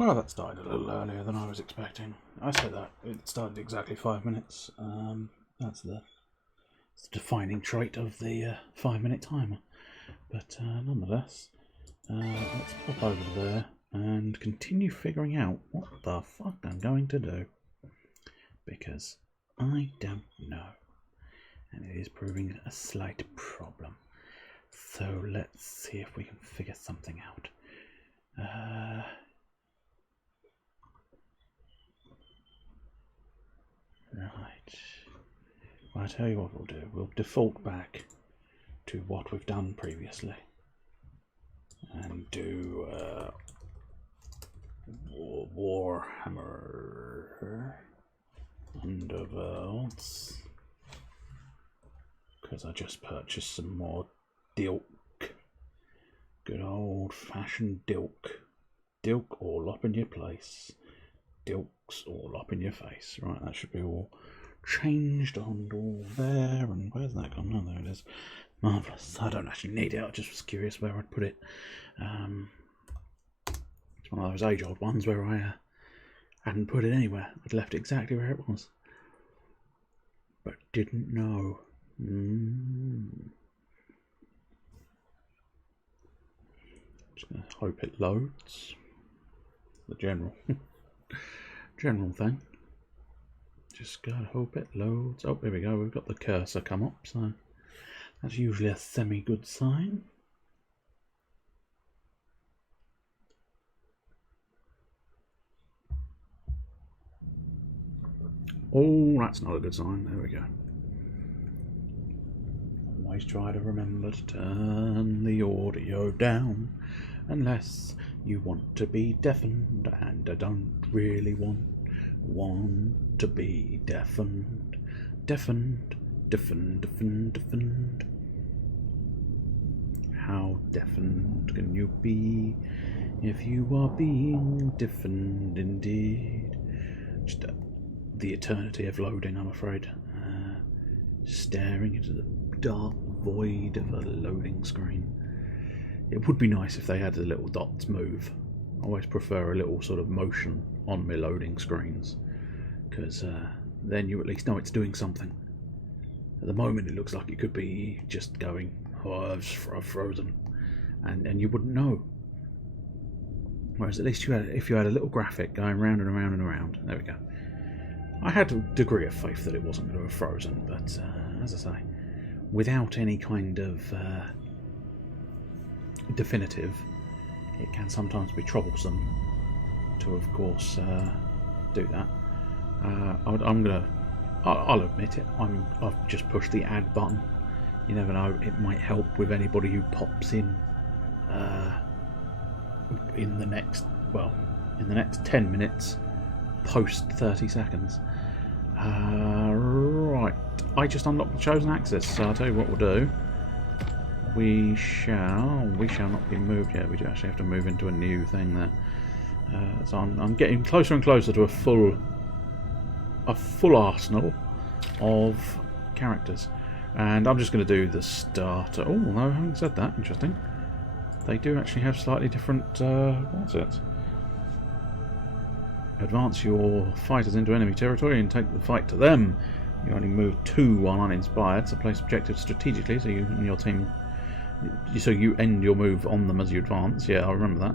Well, that started a little earlier than I was expecting. I said that. It started exactly 5 minutes. That's the defining trait of the 5-minute timer. But nonetheless, let's pop over there and continue figuring out what the fuck I'm going to do. Because I don't know. And it is proving a slight problem. So let's see if we can figure something out. Right. Well, I'll tell you what we'll do. We'll default back to what we've done previously. And do Warhammer Underworlds. Because I just purchased some more dilk. Good old fashioned dilk. Dilk all up in your place. Dilks all up in your face. Right, that should be all changed on all there. And where's that gone? Oh, there it is. Marvellous. I don't actually need it. I just was curious where I'd put it. It's one of those age-old ones where I hadn't put it anywhere. I'd left it exactly where it was. But didn't know. Just going to hope it loads. The general thing. Just gotta hope it loads. Oh, here we go. We've got the cursor come up, so that's usually a semi-good sign. Oh, that's not a good sign. There we go. Always try to remember to turn the audio down unless you want to be deafened, and I don't really want to be deafened. Deafened. How deafened can you be if you are being deafened indeed? Just the eternity of loading, I'm afraid. Staring into the dark void of a loading screen. It would be nice if they had the little dots move. I always prefer a little sort of motion on my loading screens, because then you at least know it's doing something. At the moment it looks like it could be just going, oh, I've frozen, and you wouldn't know. Whereas at least if you had a little graphic going round and around and around. There we go. I had a degree of faith that it wasn't going to have frozen, but as I say, without any kind of definitive, it can sometimes be troublesome to, of course, do that. I'll admit it. I've just pushed the add button. You never know; it might help with anybody who pops in the next 10 minutes, post 30 seconds. Right, I just unlocked the chosen axis, so I'll tell you what we'll do. We shall not be moved yet. We do actually have to move into a new thing there. So I'm getting closer and closer to a full arsenal of characters, and I'm just going to do the starter. Oh no, I haven't said that. Interesting. They do actually have slightly different what's it? Advance your fighters into enemy territory and take the fight to them. You only move 2 while uninspired, so place objectives strategically so you and your team. So you end your move on them as you advance. Yeah, I remember that.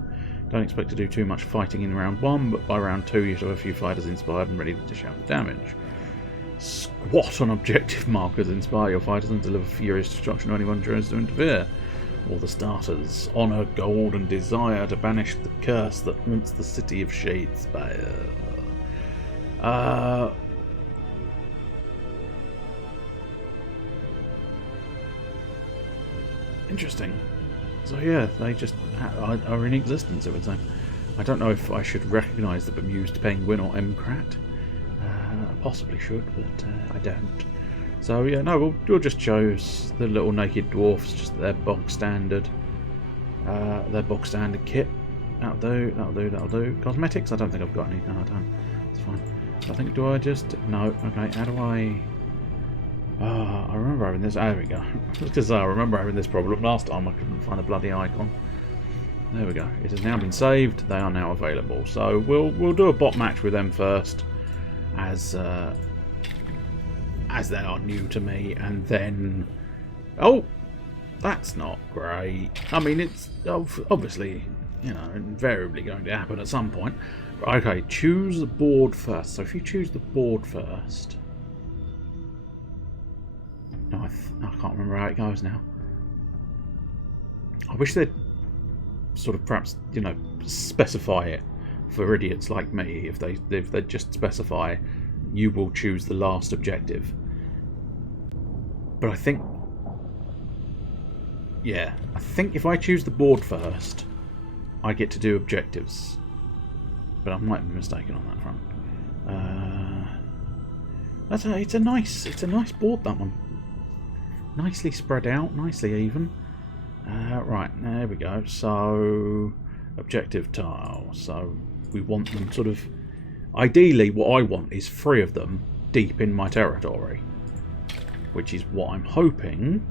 Don't expect to do too much fighting in round 1, but by round 2 you should have a few fighters inspired and ready to dish out the damage. Squat on objective markers, inspire your fighters and deliver furious destruction to anyone who tries to interfere. Or the starters. Honour, gold and desire to banish the curse that haunts the city of Shadespire. Interesting. So yeah, they just are in existence, it would seem. I don't know if I should recognise the bemused penguin or Emkrat. I possibly should, but I don't. So yeah, no, we'll just choose the little naked dwarfs, just their bog standard kit. That'll do. Cosmetics, I don't think I've got any. No, I don't. It's fine. So I think, do I just... No, okay, how do I... I remember having this... there we go. Because I remember having this problem last time. I couldn't find a bloody icon. There we go. It has now been saved. They are now available. So we'll do a bot match with them first, as they are new to me, and then that's not great. I mean, it's obviously, you know, invariably going to happen at some point. Okay, choose the board first. So if you choose the board first, no, I can't remember how it goes now. I wish they'd sort of perhaps, you know, specify it for idiots like me. If they just specify, you will choose the last objective. But I think, yeah, I think if I choose the board first, I get to do objectives. But I might be mistaken on that front. It's a nice board, that one. Nicely spread out, nicely even. Right, there we go. So, objective tile. So, we want them sort of... Ideally, what I want is 3 of them deep in my territory. Which is what I'm hoping.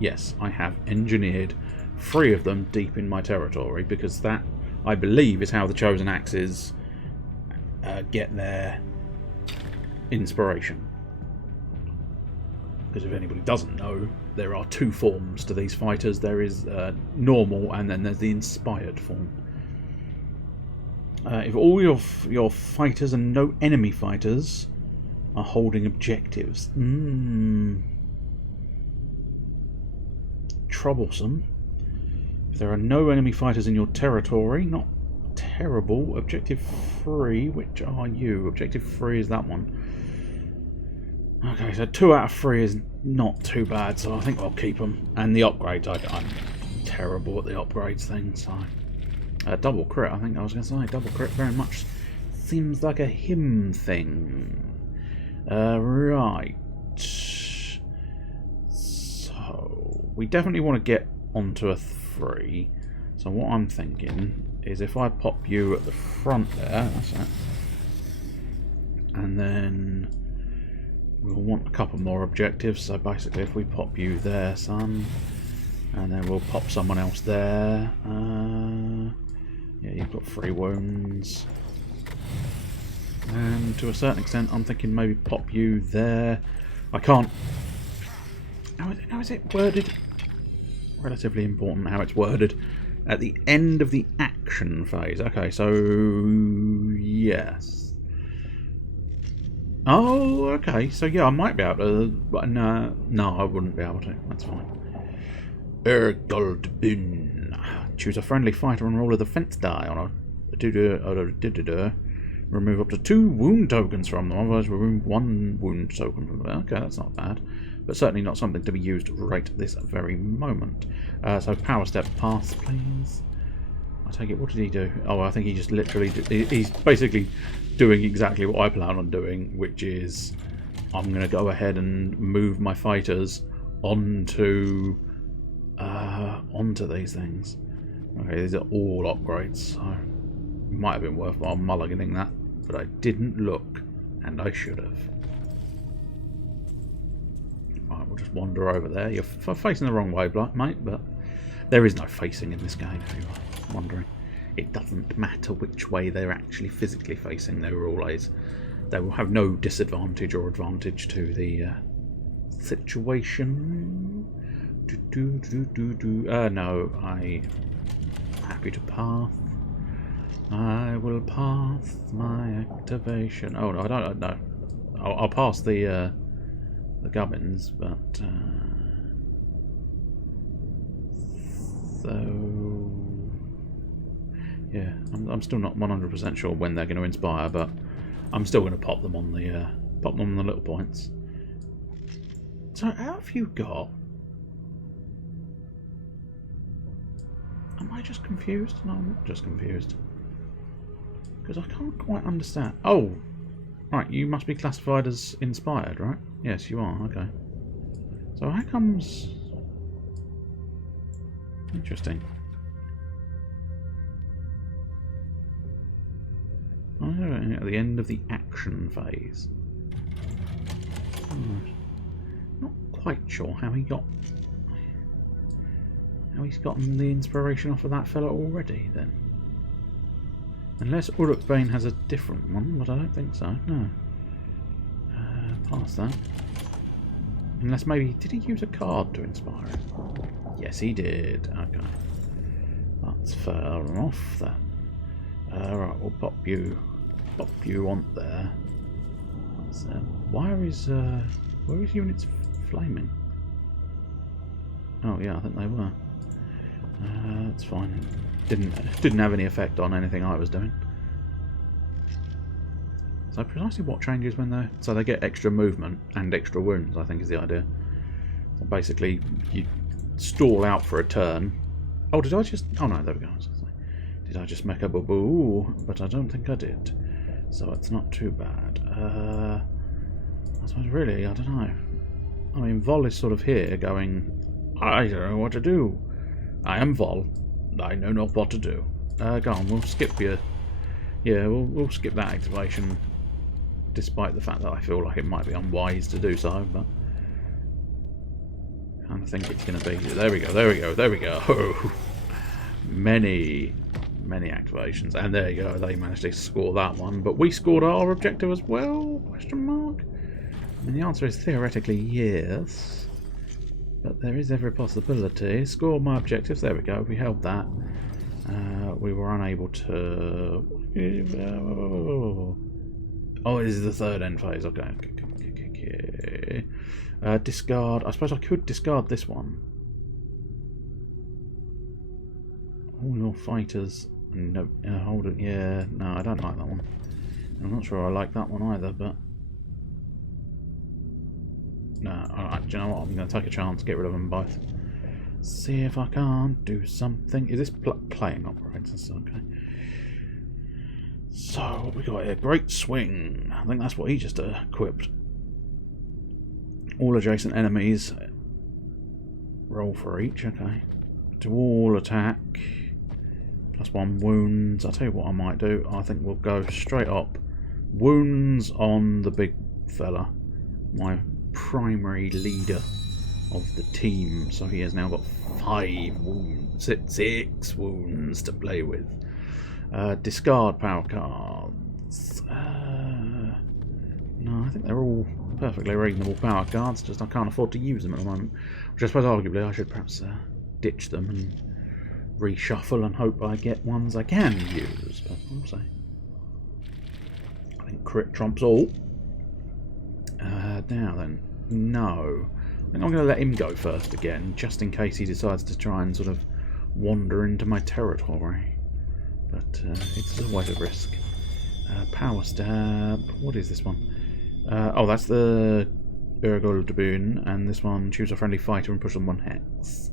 Yes, I have engineered 3 of them deep in my territory. Because that, I believe, is how the Chosen Axes get their inspiration. Because if anybody doesn't know, there are 2 forms to these fighters. There is normal, and then there's the inspired form. If all your fighters and no enemy fighters are holding objectives, troublesome. If there are no enemy fighters in your territory, not terrible. Objective 3, which are you? Objective 3 is that one. Okay, so 2 out of 3 is not too bad, so I think I'll keep them. And the upgrades, I'm terrible at the upgrades thing, so... double crit, I think I was going to say. Double crit very much seems like a him thing. Right. So, we definitely want to get onto a 3. So what I'm thinking is if I pop you at the front there, that's it. And then... we'll want a couple more objectives, so basically if we pop you there, son, and then we'll pop someone else there. Yeah, you've got 3 wounds. And to a certain extent, I'm thinking maybe pop you there. I can't... How is it worded? Relatively important how it's worded. At the end of the action phase. Okay, so... yes. Oh, okay. So yeah, I might be able to, but no, I wouldn't be able to. That's fine. Ergoldbin. Choose a friendly fighter and roll a defense die on a remove up to 2 wound tokens from them. Otherwise, remove 1 wound token from them. Okay, that's not bad, but certainly not something to be used right this very moment. So power step pass, please. I take it. What did he do? Oh, I think he just literally... he's basically doing exactly what I plan on doing, which is I'm going to go ahead and move my fighters onto these things. Okay, these are all upgrades, so it might have been worthwhile mulliganing that, but I didn't look, and I should have. Right, we'll just wander over there. You're facing the wrong way, mate, but there is no facing in this game, if you're wondering. It doesn't matter which way they're actually physically facing. They will have no disadvantage or advantage to the situation. No, I'm happy to path. I will path my activation. Oh no, I don't know. I'll pass the gubbins, but so. Yeah, I'm still not 100% sure when they're going to inspire, but I'm still going to pop them on the little points. So, how have you got? Am I just confused? No, I'm not just confused. Because I can't quite understand. Oh, right, you must be classified as inspired, right? Yes, you are. Okay. So how comes? Interesting. At the end of the action phase. Not quite sure how he got Now he's gotten the inspiration off of that fella already, then. Unless Urukbane has a different one, but I don't think so, no. Past that. Unless maybe... Did he use a card to inspire him? Yes, he did. Okay. That's fair enough, then. Right, we'll pop you on there. So, why are his units flaming? Oh yeah, I think they were. That's fine. Didn't have any effect on anything I was doing. So precisely what changes when they... So they get extra movement and extra wounds, I think is the idea. So basically, you stall out for a turn. Oh, did I just... Oh no, there we go. Did I just make a boo-boo? But I don't think I did. So it's not too bad. I suppose really, I don't know. I mean, Vol is sort of here going, I don't know what to do. I am Vol. I know not what to do. Go on, we'll skip your... Yeah, we'll skip that activation, despite the fact that I feel like it might be unwise to do so, but... I kind of think it's going to be... There we go, there we go, there we go. Many activations, and there you go, they managed to score that one, but we scored our objective as well, question mark? And the answer is theoretically yes, but there is every possibility. Score my objectives, there we go, we held that. We were unable to... Oh, this is the third end phase, okay. Discard, I suppose I could discard this one. All your fighters... No, hold it. Yeah, no, I don't like that one. I'm not sure I like that one either, but... No, alright, do you know what? I'm going to take a chance, get rid of them both. See if I can't do something. Is this playing operators? Okay. So, what we got here? Great Swing. I think that's what he just equipped. All adjacent enemies. Roll for each, okay. To all attack. +1 wounds. I'll tell you what I might do. I think we'll go straight up. Wounds on the big fella. My primary leader of the team. So he has now got 5 wounds. 6 wounds to play with. Discard power cards. No, I think they're all perfectly reasonable power cards. Just I can't afford to use them at the moment. Which I suppose arguably I should perhaps ditch them and reshuffle and hope I get ones I can use, but we'll see. I think crit trumps all. Now then, no. I think I'm going to let him go first again, just in case he decides to try and sort of wander into my territory. But it's always a risk. Power stab. What is this one? Oh, that's the Urgol Deboon, and this one, choose a friendly fighter and push them 1 hex.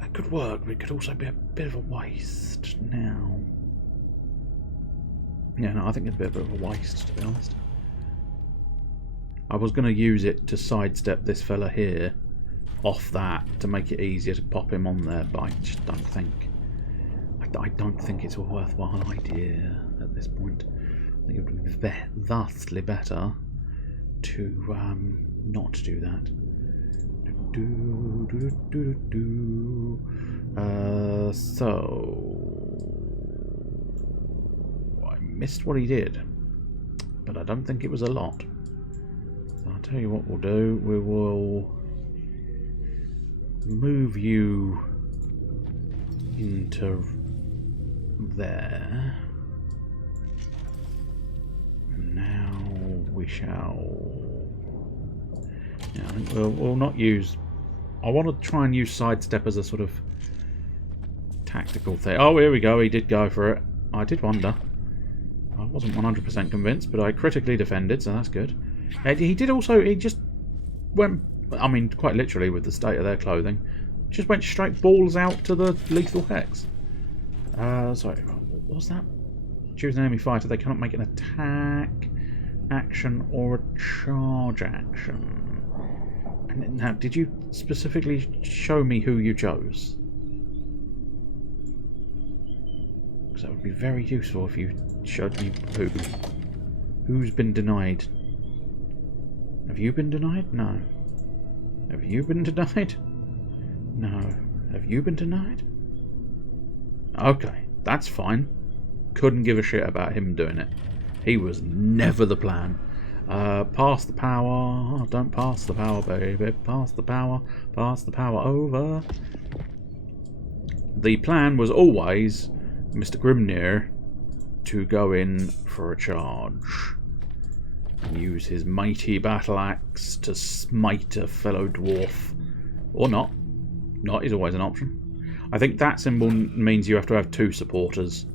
That could work, but it could also be a bit of a waste now. Yeah, no, I think it's a bit of a waste, to be honest. I was going to use it to sidestep this fella here off that to make it easier to pop him on there, but I just don't think... I don't think it's a worthwhile idea at this point. I think it would be vastly better to not do that. So I missed what he did, but I don't think it was a lot. So I'll tell you what we'll do. We will move you into there. And now we shall... Yeah, I think we'll not use... I want to try and use sidestep as a sort of tactical thing. Oh, here we go. He did go for it. I did wonder. I wasn't 100% convinced, but I critically defended, so that's good. And he did also... He just went... I mean, quite literally with the state of their clothing. Just went straight balls out to the lethal hex. Sorry, what was that? Choose an enemy fighter. They cannot make an attack action or a charge action. And now, did you specifically show me who you chose? Because that would be very useful if you showed me who's been denied. Have you been denied? No. Have you been denied? No. Have you been denied? Okay, that's fine. Couldn't give a shit about him doing it. He was never the plan. Pass the power. Don't pass the power, baby. Pass the power. Pass the power over. The plan was always Mr. Grimnir to go in for a charge. Use his mighty battle axe to smite a fellow dwarf. Or not. Not is always an option. I think that symbol means you have to have 2 supporters.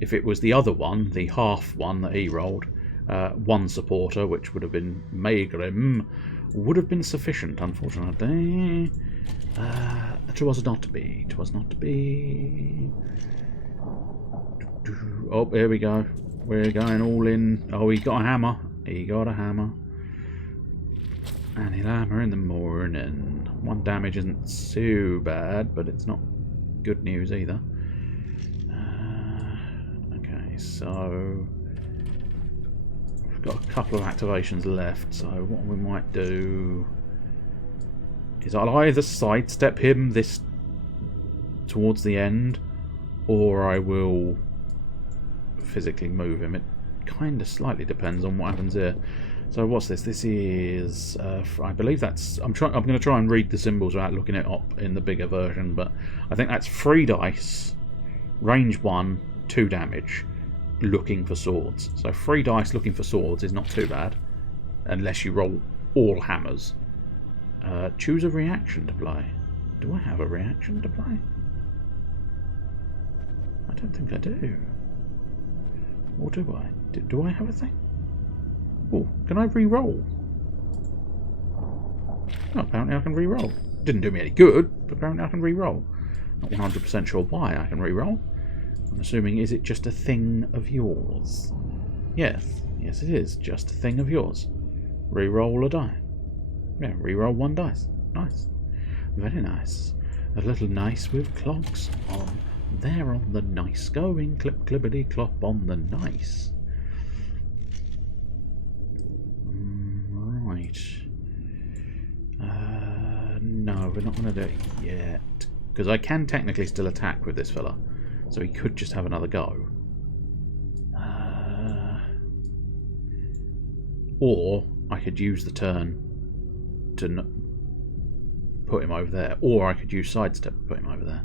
If it was the other one, the half one that he rolled, 1 supporter, which would have been Maegrim, would have been sufficient, unfortunately. It was not to be. It was not to be. Oh, here we go. We're going all in. Oh, he got a hammer. He got a hammer. And he'll hammer in the morning. 1 damage isn't so bad, but it's not good news either. Okay, so we've got a couple of activations left. So what we might do is I'll either sidestep him this towards the end, or I will physically move him. It kind of slightly depends on what happens here. So what's this? This is, I believe that's. I'm going to try and read the symbols without looking it up in the bigger version, but I think that's 3 dice, range 1, 2 damage, looking for swords. So 3 dice looking for swords is not too bad, unless you roll all hammers. Choose a reaction to play. Do I have a reaction to play? I don't think I do. Or do I? Do I have a thing? Oh, can I re-roll? Oh, apparently I can re-roll. Didn't do me any good, but apparently I can re-roll. Not 100% sure why I can re-roll. I'm assuming, is it just a thing of yours? Yes. Yes, it is. Just a thing of yours. Re-roll a die. Yeah, re-roll 1 dice. Nice. Very nice. A little nice with clogs on. There on the nice. Going clip clippity clop on the nice. Right. No, we're not going to do it yet. Because I can technically still attack with this fella. So he could just have another go. Or I could use the turn to put him over there. Or I could use sidestep to put him over there.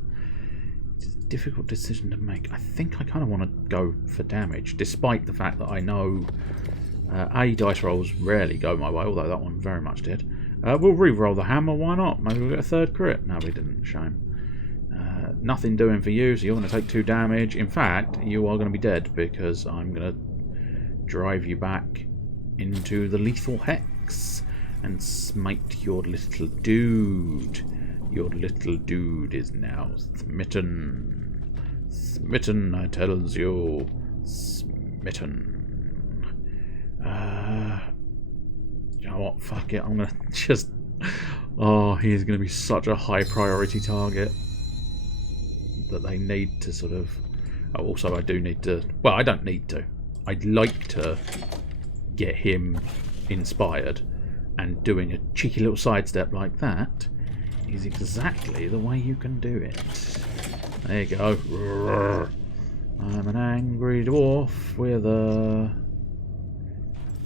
It's a difficult decision to make. I think I kind of want to go for damage. Despite the fact that I know A, dice rolls rarely go my way. Although that one very much did. We'll re-roll the hammer. Why not? Maybe we'll get a 3rd crit. No, we didn't. Shame. Nothing doing for you, so you're going to take 2 damage. In fact, you are going to be dead because I'm going to drive you back into the lethal hex and smite your little dude. Your little dude is now smitten. Smitten, I tells you. Smitten. You know what? Fuck it. I'm going to just... Oh, he is going to be such a high priority target that they need to sort of... Oh, also, I do need to... Well, I don't need to. I'd like to get him inspired, and doing a cheeky little sidestep like that is exactly the way you can do it. There you go. I'm an angry dwarf with a...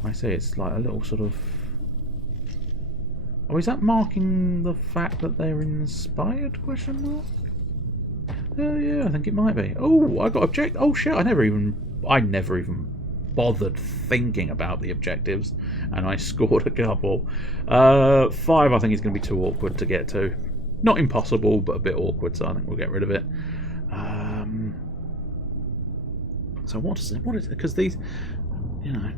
I say it's like a little sort of... Oh, is that marking the fact that they're inspired? Question mark? Oh yeah, I think it might be. Oh, I got object. Oh shit! I never even bothered thinking about the objectives, and I scored a couple. 5, I think, is going to be too awkward to get to. Not impossible, but a bit awkward. So I think we'll get rid of it. So what is it? What is it? Because these, you know,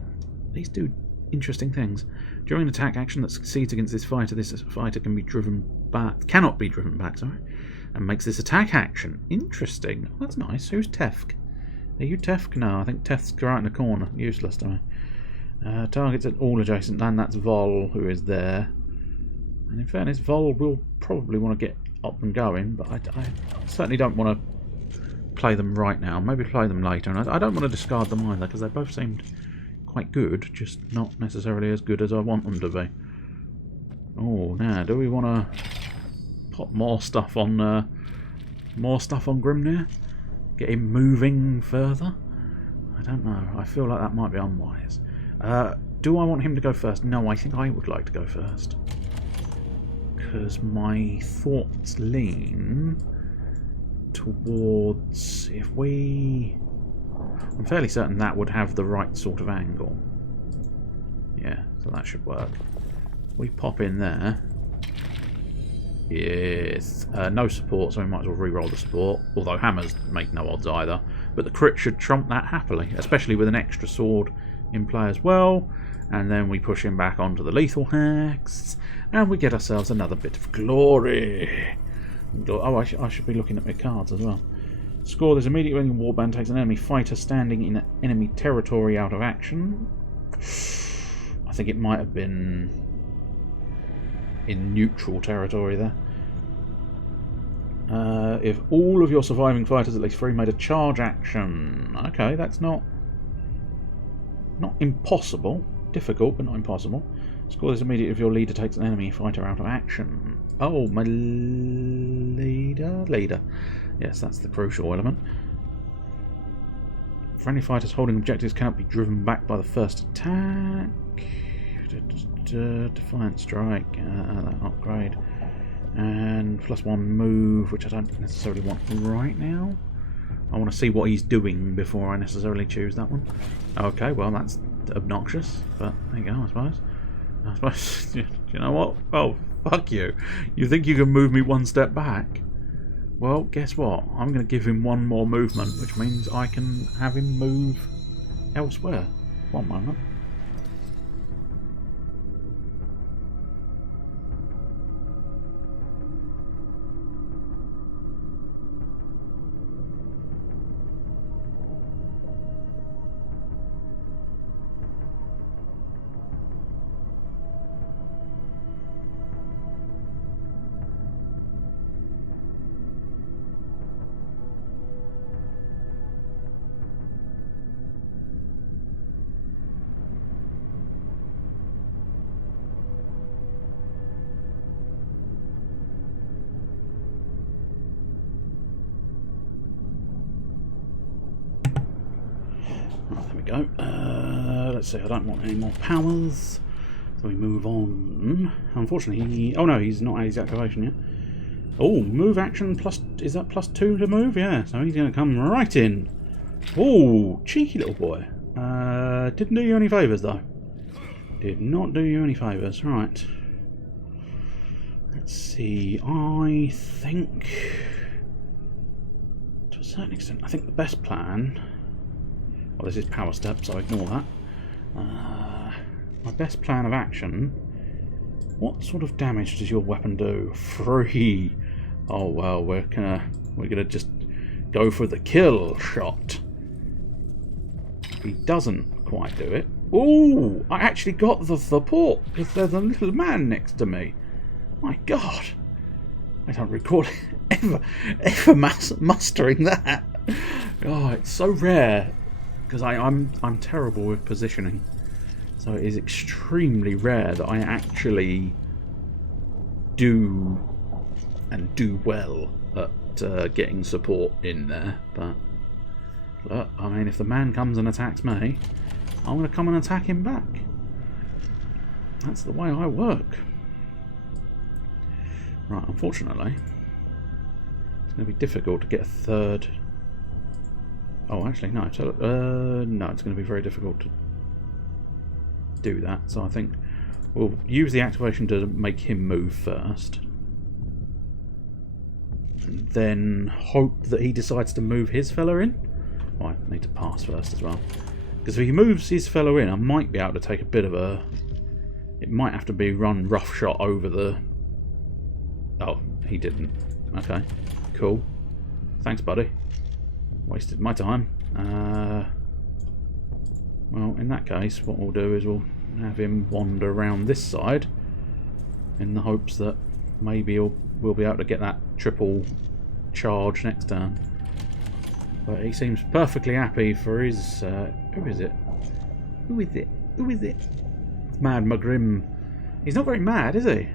these do interesting things. During an attack action that succeeds against this fighter can be driven back. Cannot be driven back. Sorry. And makes this attack action. Interesting. Oh, that's nice. Who's Tefk? Are you Tefk? No, I think Tefk's right in the corner. Useless to me. Targets at all adjacent land. That's Vol, who is there. And in fairness, Vol will probably want to get up and going, but I certainly don't want to play them right now. Maybe play them later. And I don't want to discard them either, because they both seemed quite good, just not necessarily as good as I want them to be. Oh, now do we want to pop more stuff on Grimnir? Get him moving further? I don't know. I feel like that might be unwise. Do I want him to go first? No, I think I would like to go first. Because my thoughts lean towards... if we... I'm fairly certain that would have the right sort of angle. Yeah, so that should work. We pop in there. Yes. No support, so we might as well re-roll the support. Although hammers make no odds either. But the crit should trump that happily, especially with an extra sword in play as well. And then we push him back onto the lethal hacks. And we get ourselves another bit of glory. Oh, I should be looking at my cards as well. Score this immediately when your warband takes an enemy fighter standing in enemy territory out of action. I think it might have been in neutral territory there. If all of your surviving fighters, at least 3, made a charge action. Okay, that's not impossible. Difficult, but not impossible. Score this immediately if your leader takes an enemy fighter out of action. Oh, my leader. Yes, that's the crucial element. Friendly fighters holding objectives cannot be driven back by the first attack. Defiant strike, that upgrade. And +1 move, which I don't necessarily want right now. I want to see what he's doing before I necessarily choose that one. Okay, well that's obnoxious, but there you go, I suppose. You know what? Oh, fuck you. You think you can move me one step back? Well, guess what? I'm going to give him one more movement, which means I can have him move elsewhere. One moment. Go. Let's see, I don't want any more powers, so we move on. Unfortunately, oh no, he's not at his activation yet. Oh, move action plus, is that +2 to move? Yeah, so he's going to come right in. Oh, cheeky little boy. Didn't do you any favours though. Did not do you any favours. Right. Let's see, I think, to a certain extent, I think the best plan... Well, this is power step, so ignore that. My best plan of action... What sort of damage does your weapon do? 3. Oh well, we're gonna just go for the kill shot. He doesn't quite do it. Ooh! I actually got the support because there's a little man next to me. My God! I don't recall ever mustering that. Oh, it's so rare. Because I'm terrible with positioning, so it is extremely rare that I actually do well at getting support in there. But look, I mean, if the man comes and attacks me, I'm going to come and attack him back. That's the way I work. Right, unfortunately, it's going to be difficult to get a third. Oh, actually, no. No, it's going to be very difficult to do that. So I think we'll use the activation to make him move first. And then hope that he decides to move his fella in. Oh, I need to pass first as well. Because if he moves his fellow in, I might be able to take a bit of a... It might have to be run roughshod over the... Oh, he didn't. Okay, cool. Thanks, buddy. Wasted my time. Well, in that case, what we'll do is we'll have him wander around this side in the hopes that maybe we'll be able to get that triple charge next turn. But he seems perfectly happy for his... who is it? Who is it? Who is it? It's Mad Magrim. He's not very mad, is he?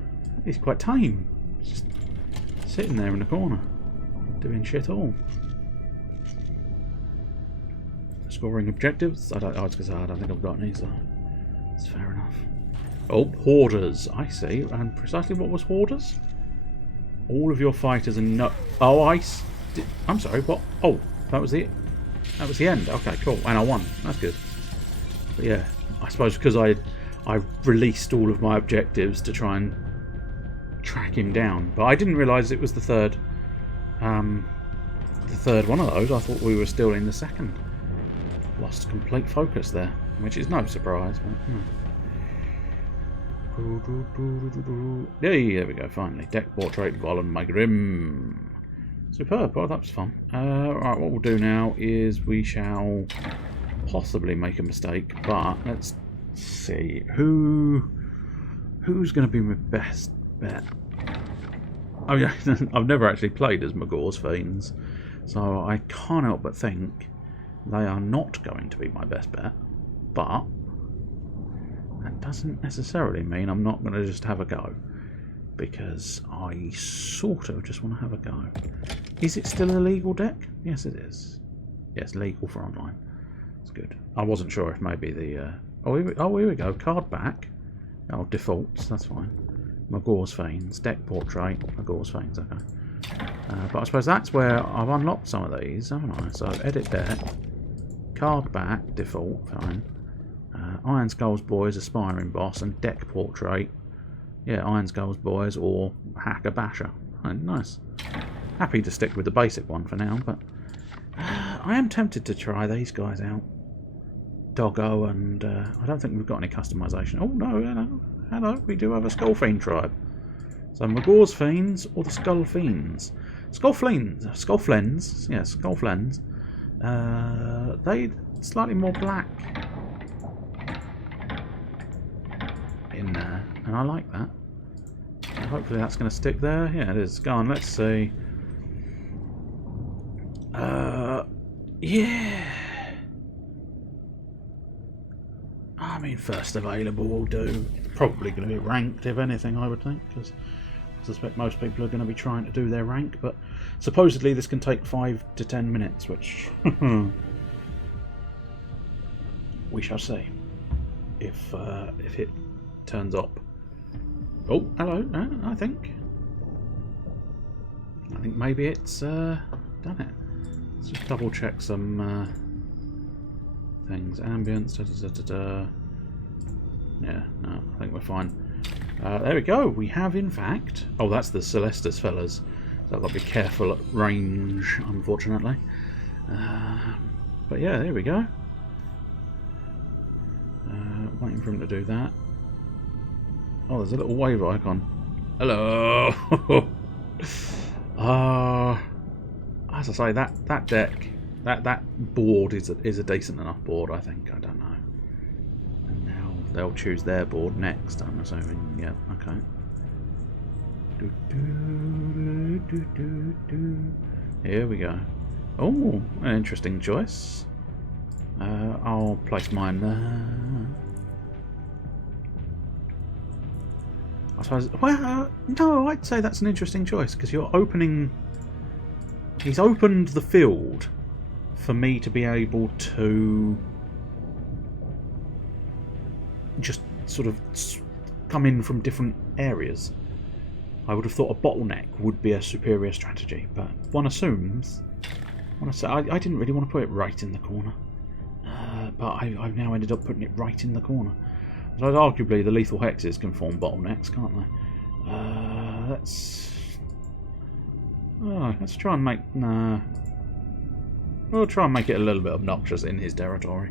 He's quite tame. Just sitting there in the corner, doing shit all. Scoring objectives. I was gonna say I don't think I've got any, so it's fair enough. Oh, hoarders. I see. And precisely what was hoarders? All of your fighters and no. Oh, I'm sorry. What? Oh, that was the end. Okay, cool. And I won. That's good. But yeah, I suppose because I released all of my objectives to try and track him down, but I didn't realise it was the third one of those. I thought we were still in the second. Lost complete focus there, which is no surprise. But, Yay, there we go, finally. Deck portrait, Volon Magrim. Superb, well, that was fun. Right, what we'll do now is we shall possibly make a mistake, but let's see. Who's going to be my best bet? Oh yeah, I've never actually played as Magor's Fiends, so I can't help but think they are not going to be my best bet, but that doesn't necessarily mean I'm not going to just have a go, because I sort of just want to have a go. Is it still a legal deck? Yes, it is. Yes, legal for online. That's good. I wasn't sure if maybe the... Oh, here we go. Card back. Oh, defaults. That's fine. Magor's Fiends. Deck portrait. Magor's Fiends. Okay. But I suppose that's where I've unlocked some of these, haven't I? So, edit deck. Card back. Default. Fine. Iron Skull's Boys, Aspiring Boss, and Deck Portrait. Yeah, Iron Skull's Boys or Hacker Basher. Oh, nice. Happy to stick with the basic one for now, but I am tempted to try these guys out. Doggo, and I don't think we've got any customization. Oh, no, hello, we do have a Skull Fiend tribe. So Magor's Fiends or the Skull Fiends. Skull Flens, yeah, Skull Flens. They slightly more black in there, and I like that. So hopefully that's going to stick there. Yeah, it is. Go on, let's see. Yeah. I mean, first available will do. Probably going to be ranked, if anything, I would think, because I suspect most people are going to be trying to do their rank, but supposedly this can take 5 to 10 minutes, which we shall see if it turns up. Oh, hello. I think maybe it's done it. Let's just double check some things. Ambience. Yeah, no, I think we're fine. There we go. We have, in fact... Oh, that's the Celestis fellas. So I've got to be careful at range, unfortunately. But yeah, there we go. Waiting for him to do that. Oh, there's a little wave icon. Hello! As I say, that deck, that board is a decent enough board, I think. I don't know. And now they'll choose their board next, I'm assuming. Yeah, okay. Here we go. Oh, an interesting choice. I'll place mine there. I suppose. Well, no, I'd say that's an interesting choice because you're opening. He's opened the field for me to be able to just sort of come in from different areas. I would have thought a bottleneck would be a superior strategy, but one assumes. I didn't really want to put it right in the corner, but I've now ended up putting it right in the corner. So arguably the lethal hexes can form bottlenecks, can't they? Let's try and make. We'll try and make it a little bit obnoxious in his territory.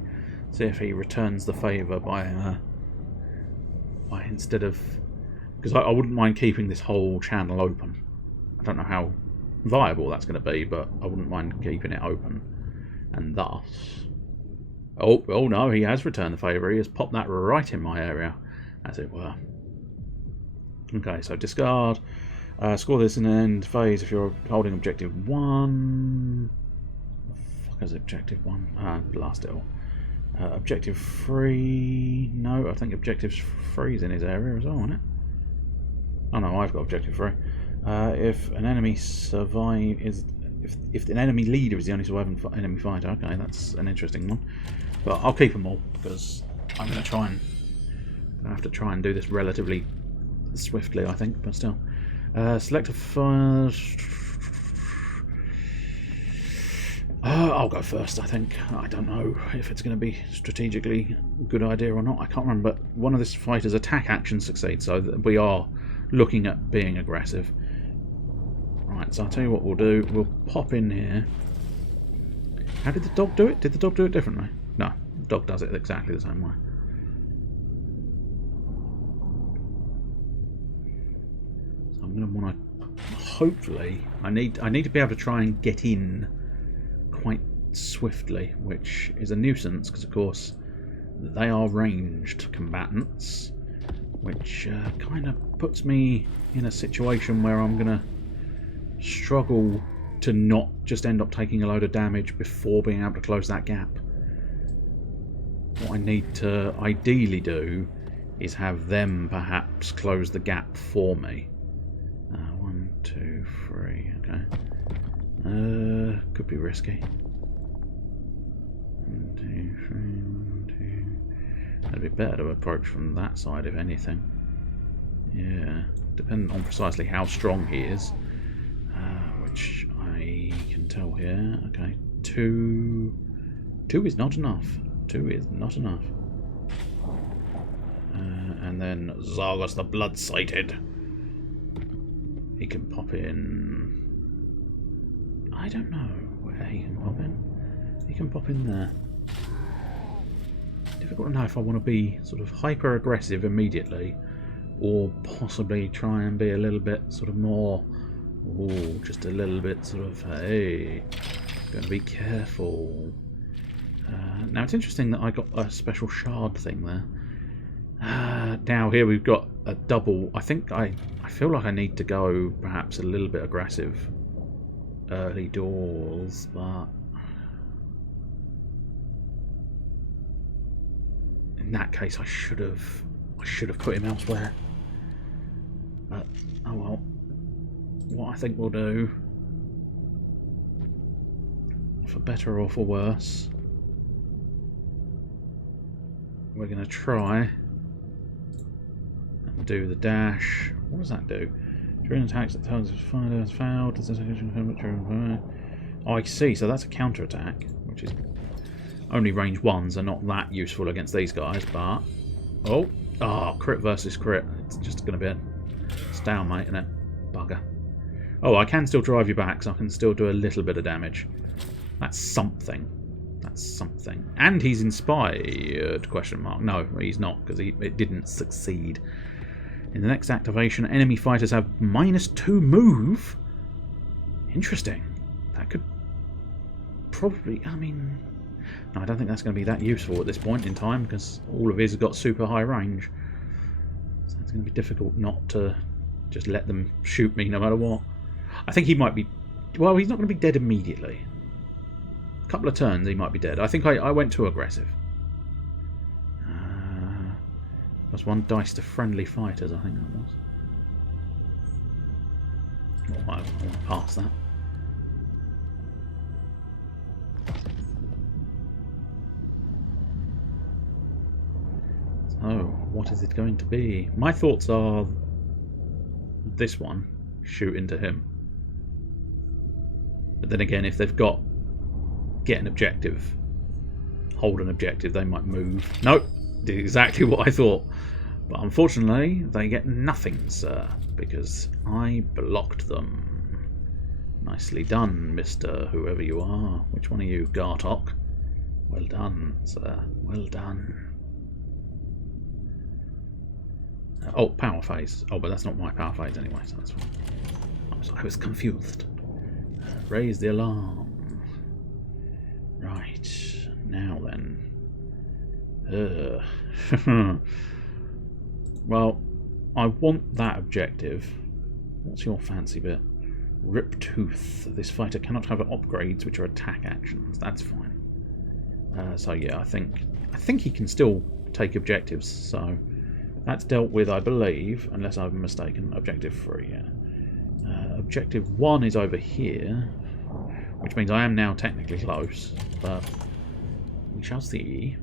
See if he returns the favour by instead of, because I wouldn't mind keeping this whole channel open. I don't know how viable that's going to be, but I wouldn't mind keeping it open. And thus, oh no, he has returned the favour. He has popped that right in my area, as it were. Okay, so discard. Score this in the end phase if you're holding objective 1. What the fuck is objective 1? Blast it all. Objective 3. No, I think objective 3 is in his area as well, isn't it? Oh no, I've got objective 3. If an enemy if an enemy leader is the only surviving enemy fighter, okay, that's an interesting one. But I'll keep them all because I'm going to have to try and do this relatively swiftly, I think. But still, select a first. I'll go first, I think. I don't know if it's going to be strategically a good idea or not. I can't remember. But one of this fighter's attack actions succeeds, so we are looking at being aggressive. Right, so I'll tell you what we'll do. We'll pop in here. How did the dog do it? Did the dog do it differently? No, the dog does it exactly the same way. So I'm going to want to... Hopefully, I need to be able to try and get in quite swiftly, which is a nuisance because, of course, they are ranged combatants, which kind of puts me in a situation where I'm going to struggle to not just end up taking a load of damage before being able to close that gap. What I need to ideally do is have them perhaps close the gap for me. 1, 2, 3, okay. Could be risky. 1, 2, 3, 1, 2. It'd be better to approach from that side, if anything. Yeah, depending on precisely how strong he is, which I can tell here. Okay, 2 is not enough. 2 is not enough. And then Zargos the Blood-Sighted. He can pop in. I don't know where he can pop in. He can pop in there. Difficult to know if I want to be sort of hyper aggressive immediately, or possibly try and be a little bit sort of more, just a little bit sort of, hey, going to be careful. Now it's interesting that I got a special shard thing there. Now here we've got a double. I think I feel like I need to go perhaps a little bit aggressive early doors, but in that case I should have put him elsewhere. But oh well. What I think we'll do, for better or for worse, we're going to try and do the dash. What does that do? During attacks that targets fire has failed. Oh, I see. So that's a counter attack, which is only range 1s are not that useful against these guys. But crit versus crit. It's just going to be a stalemate, isn't it? Bugger. Oh, I can still drive you back, so I can still do a little bit of damage. That's something. That's something. And he's inspired? Question mark. No, he's not, because it didn't succeed. In the next activation, enemy fighters have -2 move. Interesting. That could probably... I mean... No, I don't think that's going to be that useful at this point in time, because all of his have got super high range. So it's going to be difficult not to just let them shoot me no matter what. I think he might be... Well, he's not going to be dead immediately. A couple of turns he might be dead. I think I went too aggressive. Plus 1 dice to friendly fighters, I think that was. Oh, I want to pass that. So, what is it going to be? My thoughts are this one, shoot into him. But then again, if they've got get an objective, hold an objective, they might move. Nope, did exactly what I thought. But unfortunately, they get nothing, sir, because I blocked them. Nicely done, Mr. Whoever you are. Which one are you, Gartok? Well done, sir. Well done. Oh, power phase. Oh, but that's not my power phase anyway, so that's fine. I was confused. Raise the alarm. Right, now then. Well, I want that objective. What's your fancy bit? Rip Tooth. This fighter cannot have upgrades which are attack actions. That's fine. So yeah, I think he can still take objectives, so That's dealt with, I believe, unless I'm mistaken. Objective 3, yeah. Objective 1 is over here, which means I am now technically close, but we shall see.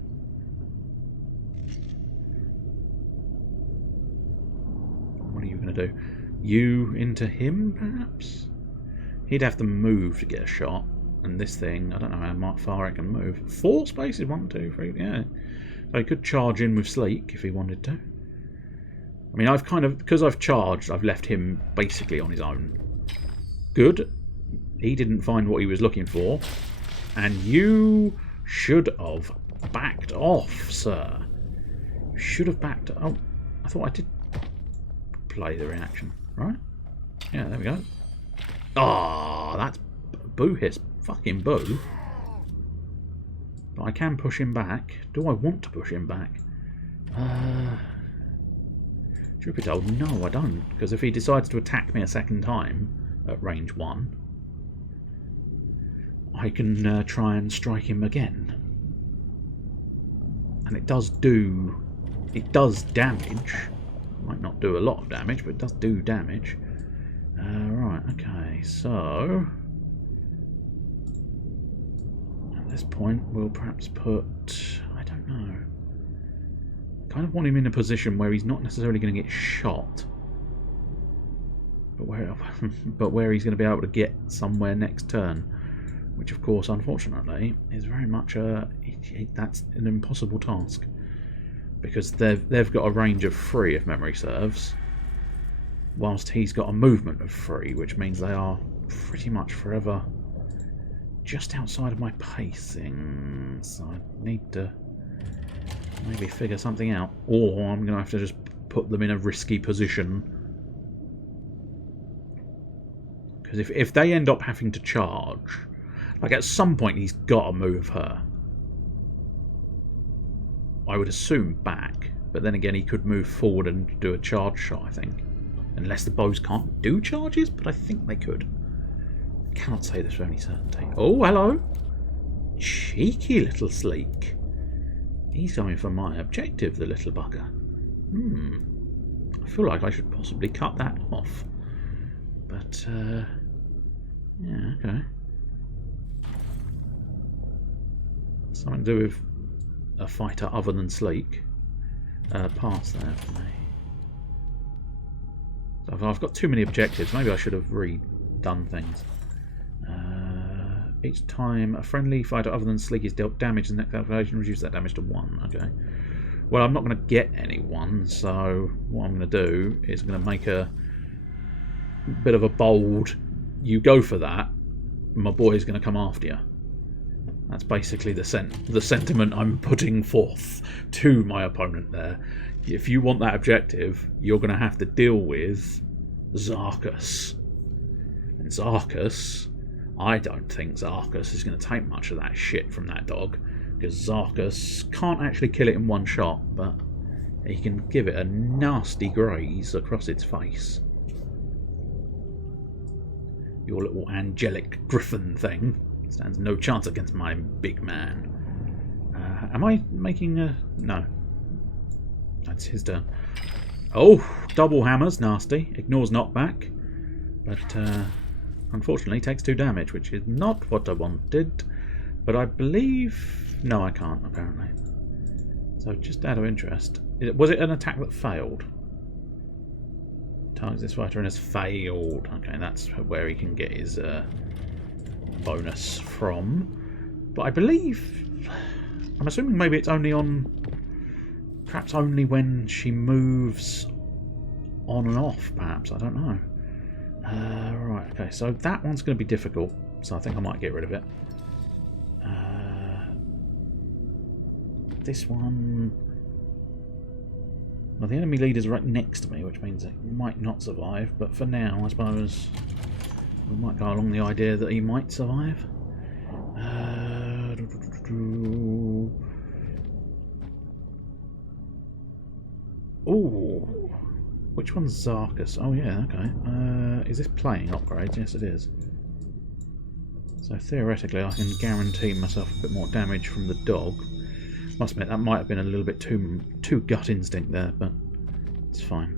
What are you going to do? You into him, perhaps? He'd have to move to get a shot, and this thing, I don't know how far it can move. 4 spaces, 1, 2, 3, yeah. So he could charge in with Sleek if he wanted to. I mean, I've kind of, because I've charged, I've left him basically on his own. Good. He didn't find what he was looking for. And you should have backed off, sir. You should have backed... Oh, I thought I did play the reaction, right? Yeah, there we go. Ah, oh, that's boo hiss. Fucking boo. But I can push him back. Do I want to push him back? Truth be told, no, I don't. Because if he decides to attack me a second time at range 1, I can try and strike him again. And it does damage. Might not do a lot of damage, but it does do damage. Right, okay, so at this point we'll perhaps put, I don't know, kind of want him in a position where he's not necessarily going to get shot, but where he's going to be able to get somewhere next turn, which of course unfortunately is very much that's an impossible task, because they've got a range of 3 if memory serves, whilst he's got a movement of 3, which means they are pretty much forever just outside of my pacing. So I need to maybe figure something out, or I'm going to have to just put them in a risky position. Because if they end up having to charge, like at some point he's got to move her. I would assume back, but then again he could move forward and do a charge shot, I think. Unless the bows can't do charges, but I think they could. I cannot say this with any certainty. Oh, hello! Cheeky little Sleek. He's coming for my objective, the little bugger. I feel like I should possibly cut that off. But, yeah, okay. Something to do with a fighter other than Sleek. Pass there for me. So I've got too many objectives. Maybe I should have redone things. Each time a friendly fighter other than Sleek is dealt damage, the next activation reduce that damage to 1. Okay. Well, I'm not going to get any 1, so what I'm going to do is I'm going to make a bit of a bold, you go for that, my boy's going to come after you. That's basically the sentiment I'm putting forth to my opponent there. If you want that objective, you're going to have to deal with Zarkus. And Zarkus, I don't think Zarkus is going to take much of that shit from that dog, because Zarkus can't actually kill it in one shot, but he can give it a nasty graze across its face. Your little angelic griffin thing stands no chance against my big man. Am I making a... No. That's his turn. Oh, double hammers, nasty. Ignores knockback. But unfortunately takes 2 damage, which is not what I wanted. But I believe... No, I can't, apparently. So just out of interest, was it an attack that failed? Targets this fighter and has failed. Okay, that's where he can get his bonus from. But I believe... I'm assuming maybe it's only on... Perhaps only when she moves on and off, perhaps. I don't know. Right, okay, so that one's going to be difficult. So I think I might get rid of it. This one... Well, the enemy leader's right next to me, which means it might not survive. But for now, I suppose we might go along the idea that he might survive. Oh, which one's Zarkus? Oh yeah, okay. Is this playing upgrades? Yes, it is. So theoretically, I can guarantee myself a bit more damage from the dog. Must admit that might have been a little bit too gut instinct there, but It's fine.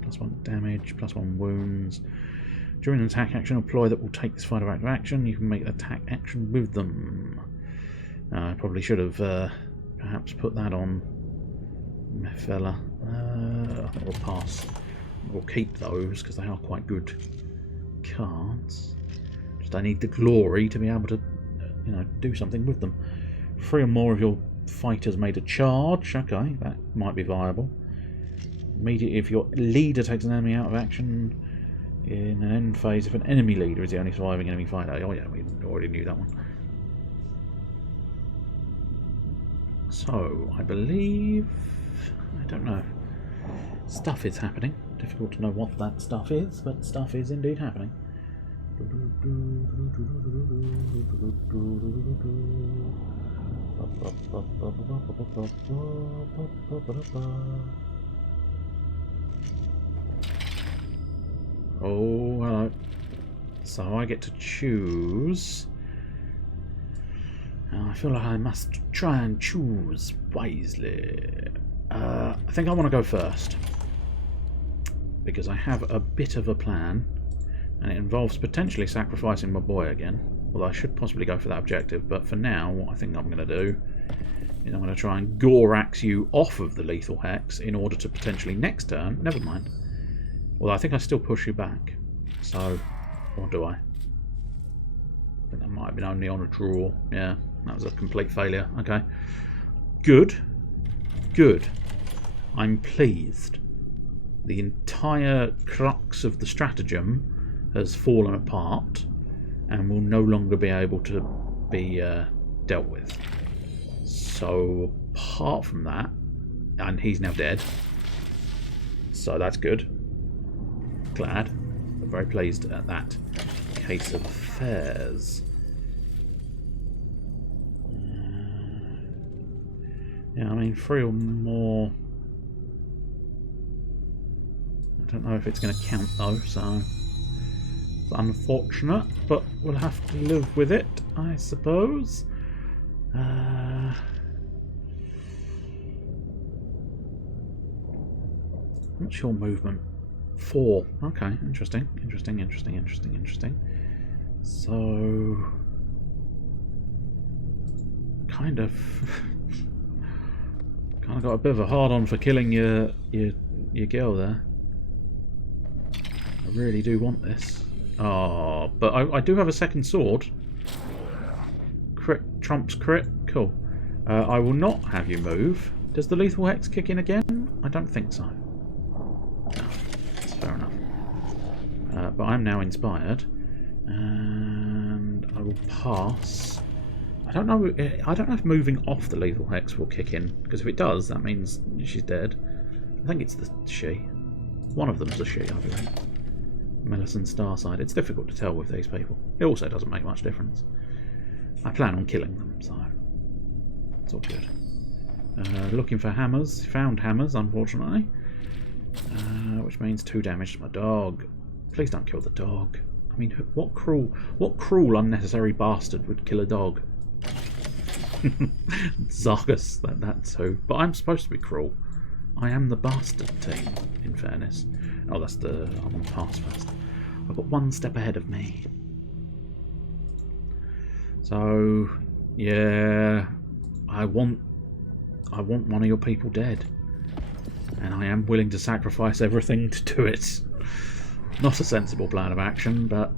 +1 damage, +1 wounds. During an attack action, a ploy that will take this fighter out of action, you can make an attack action with them. I probably should have perhaps put that on Mefella. I think we'll pass. We'll keep those because they are quite good cards. Just I need the glory to be able to, do something with them. 3 or more of your fighters made a charge. Okay, that might be viable. Immediately, if your leader takes an enemy out of action in an end phase, if an enemy leader is the only surviving enemy fighter. Oh yeah, we already knew that one. So, I believe... I don't know. Stuff is happening. Difficult to know what that stuff is, but stuff is indeed happening. Oh, hello. So I get to choose. I feel like I must try and choose wisely. I think I want to go first. Because I have a bit of a plan. And it involves potentially sacrificing my boy again. Although I should possibly go for that objective. But for now, what I think I'm going to do is I'm going to try and Gorax you off of the lethal hex in order to potentially next turn... Never mind. Although I think I still push you back. So, or do I? I think that might have been only on a draw. Yeah, that was a complete failure. Okay. Good. Good. I'm pleased. The entire crux of the stratagem has fallen apart and will no longer be able to be dealt with. So, apart from that, and he's now dead. So that's good. Glad. I'm very pleased at that case of affairs. Yeah, I mean, 3 or more. I don't know if it's going to count though, so it's unfortunate, but we'll have to live with it, I suppose. What's your movement? 4. Okay, interesting. So, kind of got a bit of a hard on for killing your girl there. I really do want this. Oh, but I do have a second sword. Crit trumps crit. Cool. I will not have you move. Does the lethal hex kick in again? I don't think so. No, that's fair enough. But I'm now inspired, and I will pass. I don't know if moving off the lethal hex will kick in, because if it does, that means she's dead. I think it's the she. One of them's a she, I believe. Millicent Starside. It's difficult to tell with these people. It also doesn't make much difference. I plan on killing them, so it's all good. Looking for hammers. Found hammers, unfortunately. Which means 2 damage to my dog. Please don't kill the dog. I mean, what cruel, unnecessary bastard would kill a dog? Zargus, that's who. But I'm supposed to be cruel. I am the bastard team, in fairness. Oh, that's the... I want to pass first. I've got 1 step ahead of me. So, yeah... I want one of your people dead. And I am willing to sacrifice everything to do it. Not a sensible plan of action, but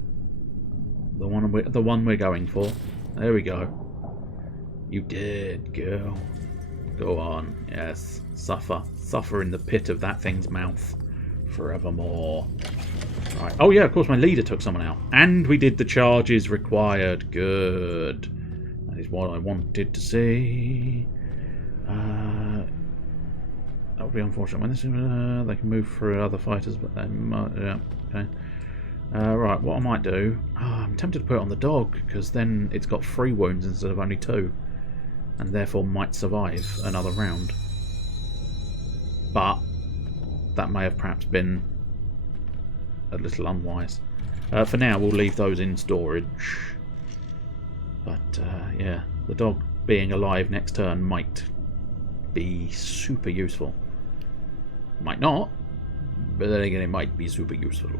the one we're going for. There we go. You did, girl. Go on, yes. Suffer. Suffer in the pit of that thing's mouth. Forevermore. Right. Oh yeah, of course my leader took someone out. And we did the charges required. Good. That is what I wanted to see. That would be unfortunate. When this they can move through other fighters, but they might... Yeah, okay. Right, what I might do... Oh, I'm tempted to put it on the dog, because then it's got 3 wounds instead of only 2. And therefore might survive another round. But that may have perhaps been a little unwise. For now, we'll leave those in storage. But, yeah, the dog being alive next turn might be super useful. Might not, but then again, it might be super useful.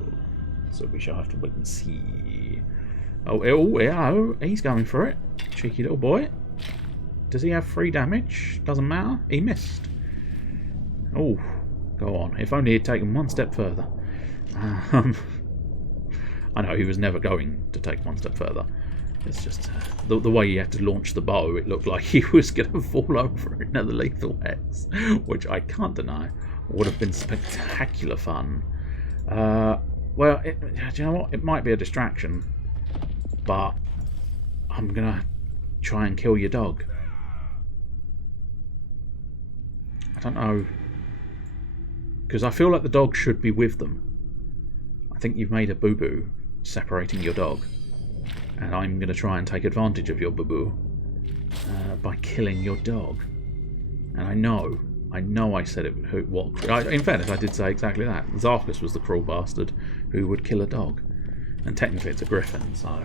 So we shall have to wait and see. Oh, yeah, he's going for it. Cheeky little boy. Does he have 3 damage? Doesn't matter. He missed. Oh, go on. If only he'd taken 1 step further. I know he was never going to take 1 step further. It's just the way he had to launch the bow, it looked like he was going to fall over in the lethal hex, which I can't deny would have been spectacular fun. Well, do you know what? It might be a distraction, but I'm going to try and kill your dog. I don't know, because I feel like the dog should be with them. I think you've made a boo-boo separating your dog, and I'm going to try and take advantage of your boo-boo by killing your dog. And I know I said it. In fairness, I did say exactly that. Zarkus was the cruel bastard who would kill a dog, and technically it's a griffin, so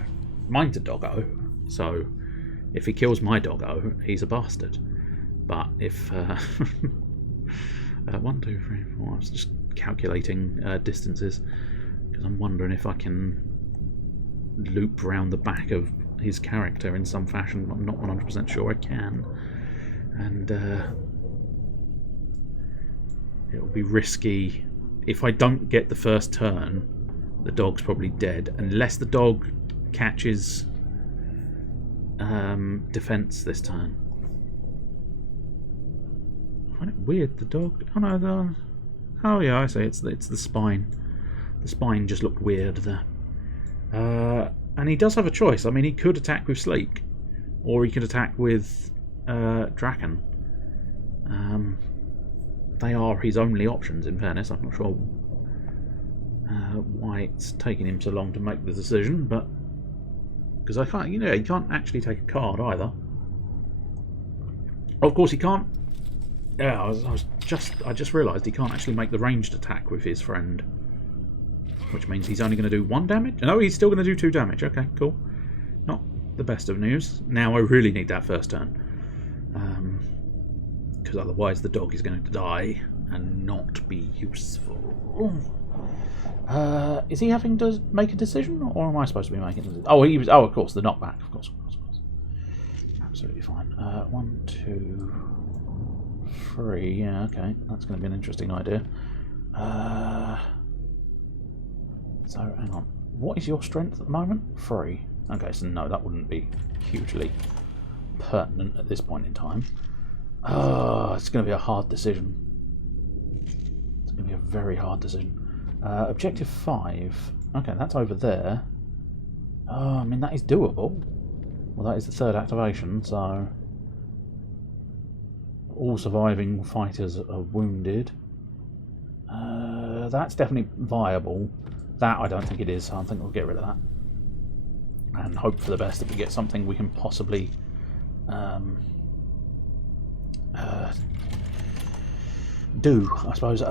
mine's a doggo. So if he kills my doggo, he's a bastard. But if 1, 2, 3, 4, I was just calculating distances because I'm wondering if I can loop round the back of his character in some fashion. I'm not 100% sure I can, and it'll be risky. If I don't get the first turn, the dog's probably dead, unless the dog catches defense this turn. I find it weird, the dog. Oh no, oh yeah, I see. It's the spine. The spine just looked weird there. And he does have a choice. I mean, he could attack with Sleek, or he could attack with Draken. They are his only options, in fairness. I'm not sure why it's taking him so long to make the decision, but because I can't, he can't actually take a card either. Of course, he can't. Yeah, I just realised he can't actually make the ranged attack with his friend, which means he's only going to do 1 damage. No, he's still going to do 2 damage. Okay, cool. Not the best of news. Now I really need that first turn, because otherwise the dog is going to die and not be useful. Is he having to make a decision, or am I supposed to be making a decision? Oh, he was. Oh, of course, the knockback. Of course. Absolutely fine. 1, 2, 3. Yeah, okay. That's going to be an interesting idea. So, hang on. What is your strength at the moment? 3. Okay, so no, that wouldn't be hugely pertinent at this point in time. It's going to be a hard decision. It's going to be a very hard decision. Objective 5. Okay, that's over there. I mean, that is doable. Well, that is the 3rd activation, so all surviving fighters are wounded. That's definitely viable. That I don't think it is, so I think we'll get rid of that. And hope for the best that we get something we can possibly do, I suppose.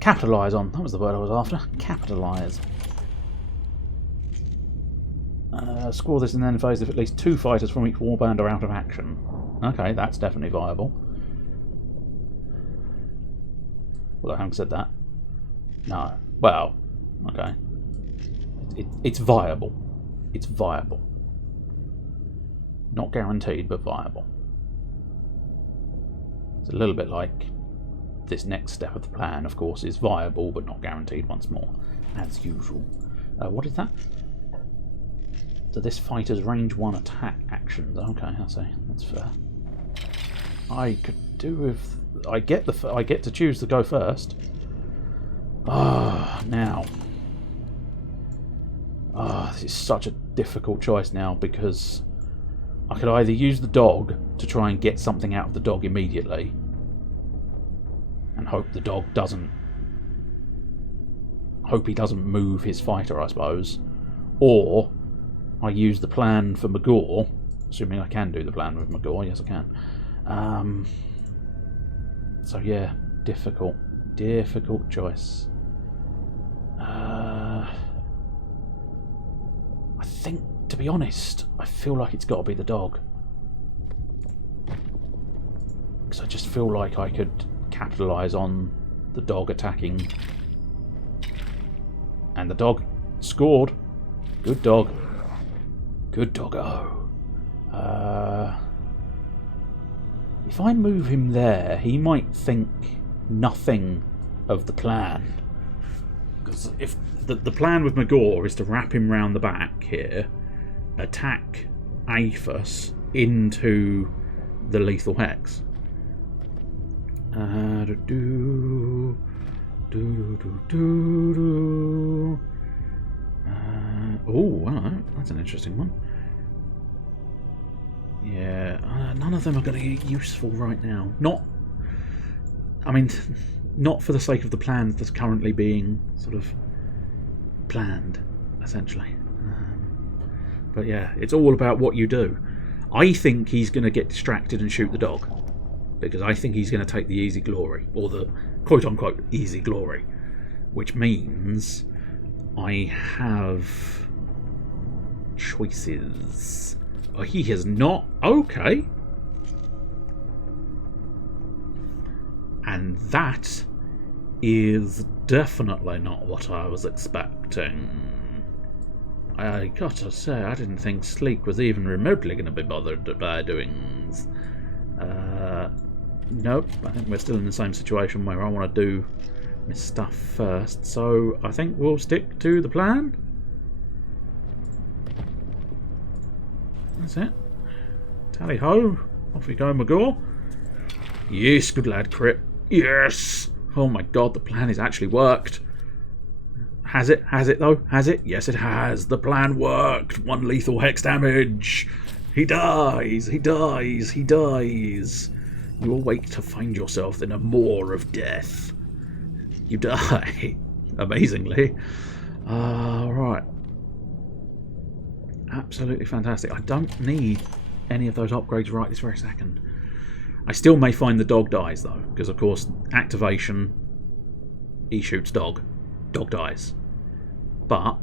Capitalise on. That was the word I was after. Capitalise. Score this in the end phase if at least 2 fighters from each warband are out of action. Okay, that's definitely viable. Well, I haven't said that. No. Well, okay. It's viable. It's viable. Not guaranteed, but viable. It's a little bit like this next step of the plan, of course, is viable, but not guaranteed once more, as usual. What is that? So this fighter's range 1 attack actions. Okay, I see. That's fair. I could do with... I get to choose to go first. Now. This is such a difficult choice now, because I could either use the dog to try and get something out of the dog immediately and hope the dog doesn't... hope he doesn't move his fighter, I suppose. Or I use the plan for Magor, assuming I can do the plan with Magor. Yes, I can. So yeah, difficult choice. I think, to be honest, I feel like it's got to be the dog, because I just feel like I could capitalise on the dog attacking. And the dog scored. Good dog. Good doggo. If I move him there, he might think nothing of the plan. Because if the plan with Magor is to wrap him round the back here, attack Aphis into the lethal hex. Oh, hello. That's an interesting one. Yeah, none of them are going to be useful right now. Not for the sake of the plan that's currently being sort of planned, essentially. But yeah, it's all about what you do. I think he's going to get distracted and shoot the dog. Because I think he's going to take the easy glory. Or the quote-unquote easy glory. Which means I have choices. Oh, he has not. Okay. And that is definitely not what I was expecting. I gotta say, I didn't think Sleek was even remotely going to be bothered by doings. Nope, I think we're still in the same situation where I want to do this stuff first. So I think we'll stick to the plan. That's it. Tally ho. Off we go, Magor. Yes, good lad, crit. Yes! Oh my god, the plan has actually worked. Has it? Has it though? Has it? Yes, it has. The plan worked. 1 lethal hex damage. He dies. He dies. He dies. You awake to find yourself in a maw of death. You die. Amazingly. Right. Absolutely fantastic. I don't need any of those upgrades right this very second. I still may find the dog dies though, because of course activation, he shoots dog, dog dies. But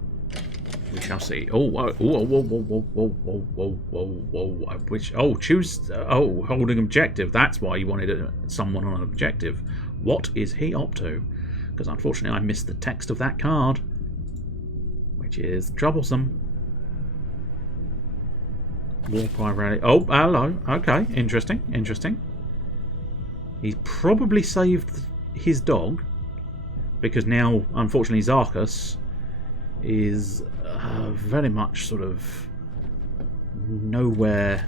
we shall see. Oh, whoa, whoa, whoa, whoa, whoa, whoa, whoa, whoa, whoa. Which? Oh, choose. Oh, holding objective. That's why you wanted someone on an objective. What is he up to? Because unfortunately, I missed the text of that card, which is troublesome. War Pirate. Oh, hello. Okay, interesting. Interesting. He's probably saved his dog because now, unfortunately, Zarkus is very much sort of nowhere.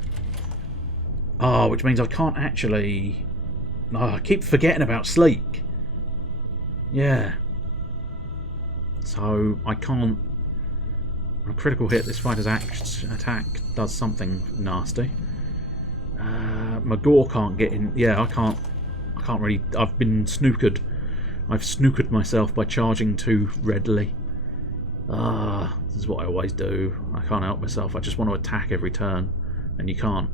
Oh, which means I can't actually. Oh, I keep forgetting about Sleek. Yeah. So I can't. On a critical hit, this fighter's attack does something nasty. Magor can't get in. Yeah, I can't really. I've been snookered. I've snookered myself by charging too readily. This is what I always do. I can't help myself. I just want to attack every turn, and you can't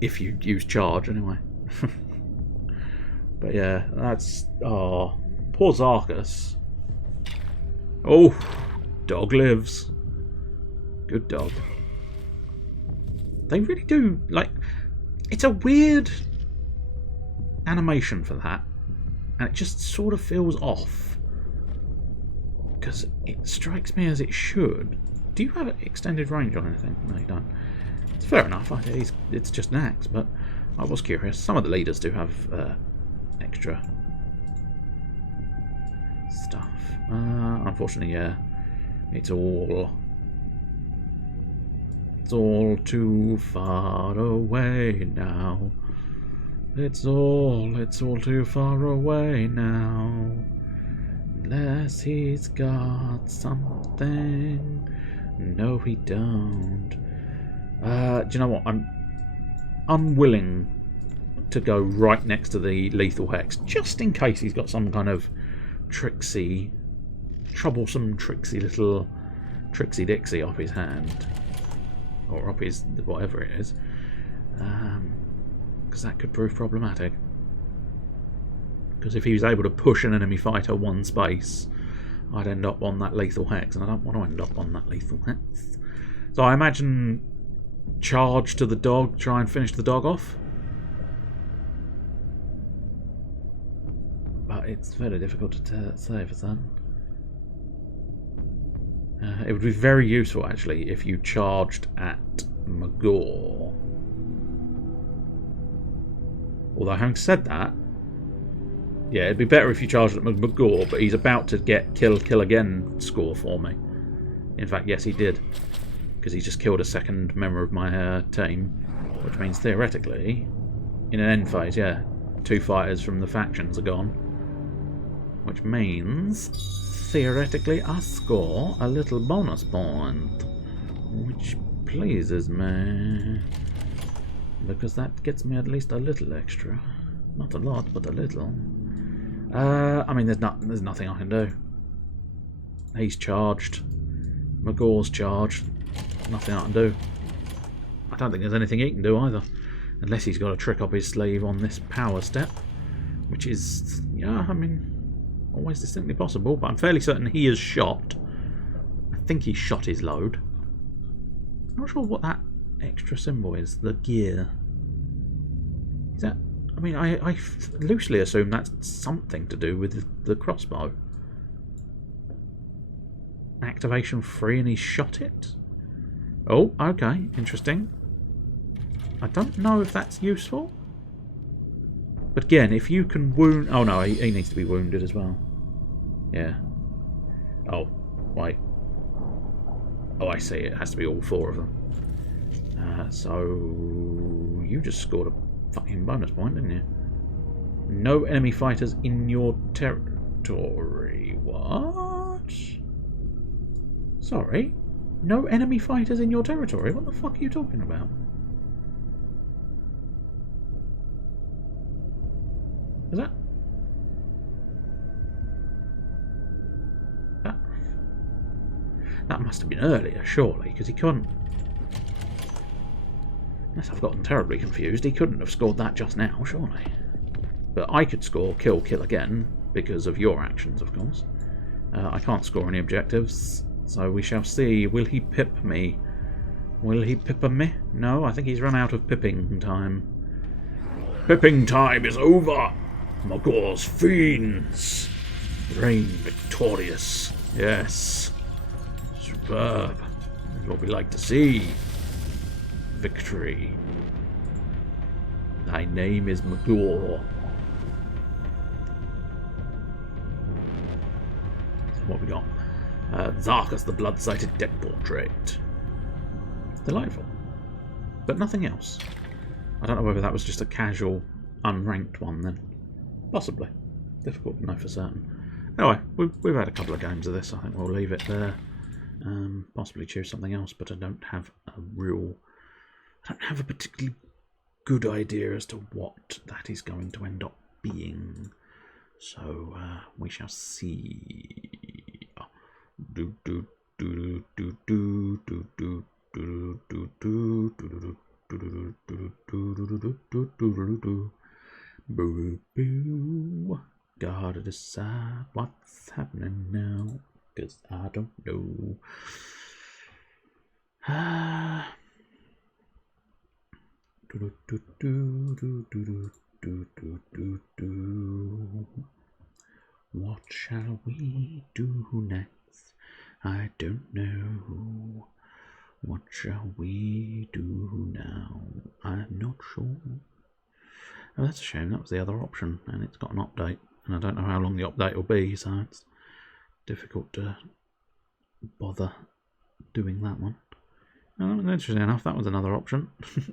if you use charge anyway. But yeah, that's poor Zarkus. Oh, dog lives. Good dog. They really do like. It's a weird animation for that, and it just sort of feels off. Because it strikes me as it should. Do you have extended range on anything? No, you don't. It's fair enough. It's just an axe, but I was curious. Some of the leaders do have extra stuff. Unfortunately, yeah, it's all too far away now. It's all too far away now. Unless he's got something. No, he don't. Do you know what? I'm unwilling to go right next to the lethal hex, just in case he's got some kind of troublesome tricksy little Trixie Dixie up his hand. Or up his whatever it is. Because that could prove problematic. Because if he was able to push an enemy fighter one space, I'd end up on that lethal hex, and I don't want to end up on that lethal hex. So I imagine charge to the dog, try and finish the dog off. But it's very difficult to say for certain. It would be very useful, actually, if you charged at Magor. Although, having said that, yeah, it'd be better if you charged at Magor, but he's about to get kill again score for me. In fact, yes, he did. Because he just killed a second member of my team, which means, theoretically, in an end phase, yeah, 2 fighters from the factions are gone. Which means, theoretically, I score a little bonus point, which pleases me, because that gets me at least a little extra. Not a lot, but a little. I mean, there's nothing I can do. He's charged. Magor's charged. Nothing I can do. I don't think there's anything he can do either, unless he's got a trick up his sleeve on this power step, which is, yeah, I mean, always distinctly possible, but I'm fairly certain he is shot. I think he shot his load. I'm not sure what that extra symbol is. The gear. Is that... I mean, I loosely assume that's something to do with the crossbow. Activation 3 and he shot it? Oh, okay. Interesting. I don't know if that's useful. But again, if you can wound... Oh no, he needs to be wounded as well. Yeah. Oh, wait. Oh, I see. It has to be all 4 of them. So... You just scored a fucking bonus point, didn't you? No enemy fighters in your territory. What? Sorry? No enemy fighters in your territory? What the fuck are you talking about? Is that... That must have been earlier, surely, because he couldn't... Unless I've gotten terribly confused, he couldn't have scored that just now, surely. But I could score kill again, because of your actions, of course. I can't score any objectives, so we shall see. Will he pip me? Will he pip me? No, I think he's run out of pipping time. Pipping time is over! Magor's fiends reign victorious. Yes. Superb. That's what we like to see. Victory. Thy name is Magor. So what we got? Zarkus the blood-sighted dead portrait. It's delightful. But nothing else. I don't know whether that was just a casual, unranked one then. Possibly. Difficult to know for certain. Anyway, we've had a couple of games of this. I think we'll leave it there. Possibly choose something else, but I don't have a particularly good idea as to what that is going to end up being. So we shall see. Do do do do do do do do do do do boo boo. Gotta decide what's happening now, 'cause I don't know. What shall we do next? I don't know. What shall we do now? I'm not sure. Oh, that's a shame. That was the other option, and it's got an update. And I don't know how long the update will be, so it's difficult to bother doing that one. Oh, interesting enough, that was another option.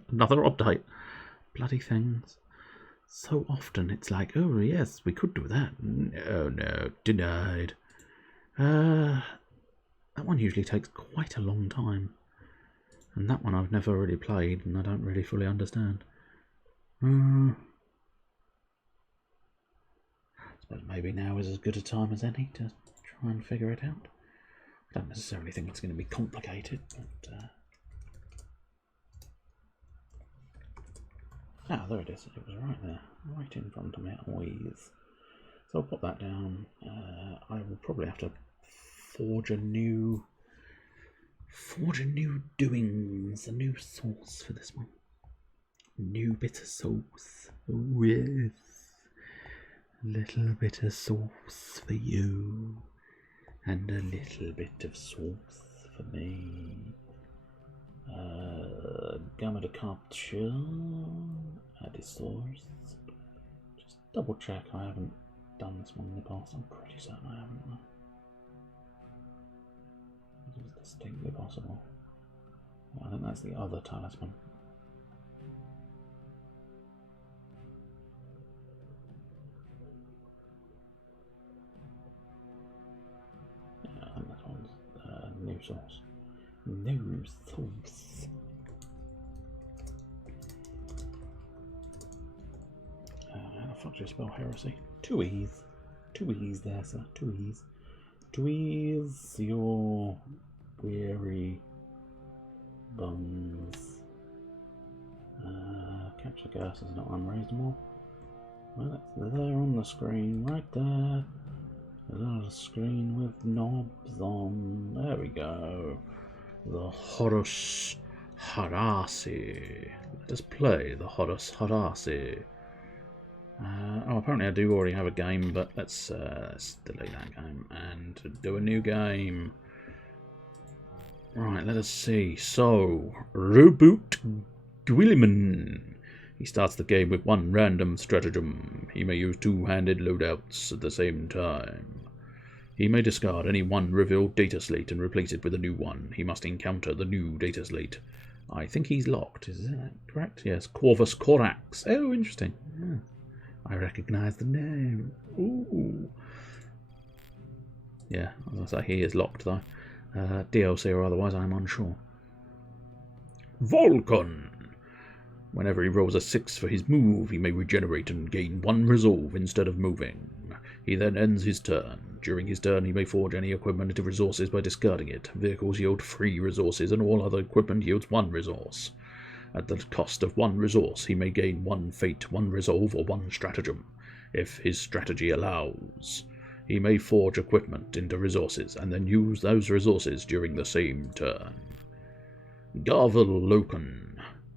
Another update. Bloody things. So often it's like, oh yes, we could do that. Oh no, denied. That one usually takes quite a long time. And that one I've never really played, and I don't really fully understand. I suppose maybe now is as good a time as any to try and figure it out. I don't necessarily think it's going to be complicated, but... Ah, there it is. It was right there, right in front of me. Always. So I'll pop that down. I will probably have to forge a new doings, a new sauce for this one. New bit of sauce. Oh yes. A little bit of sauce for you, and a little bit of sauce for me. Gamma de capture. Add the source. Just double check I haven't done this one in the past. I'm pretty certain I haven't. It is distinctly possible. I think that's the other talisman. Yeah, I think that one's new source. New source. How the fuck do you spell heresy? Two E's. Two E's there, sir. Two E's. Two E's your weary buns. Capture gas is not unreasonable. Well, it's there on the screen, right there. There's a screen with knobs on. There we go. The Horus Heresy. Let us play the Horus Heresy. Oh, apparently I do already have a game, but let's delete that game and do a new game. Right, let us see. So, Reboot Gwilliman. He starts the game with one random stratagem. He may use two-handed loadouts at the same time. He may discard any one revealed data slate and replace it with a new one. He must encounter the new data slate. I think he's locked. Is that correct? Yes. Corvus Corax. Oh, interesting. Yeah. I recognise the name. Ooh. Yeah, as I say, he is locked though. DLC or otherwise, I'm unsure. Vulcan. Whenever he rolls a 6 for his move, he may regenerate and gain 1 resolve instead of moving. He then ends his turn. During his turn, he may forge any equipment into resources by discarding it. Vehicles yield 3 resources, and all other equipment yields 1 resource. At the cost of 1 resource, he may gain 1 fate, 1 resolve, or 1 stratagem, if his strategy allows. He may forge equipment into resources, and then use those resources during the same turn. Garvel Loken.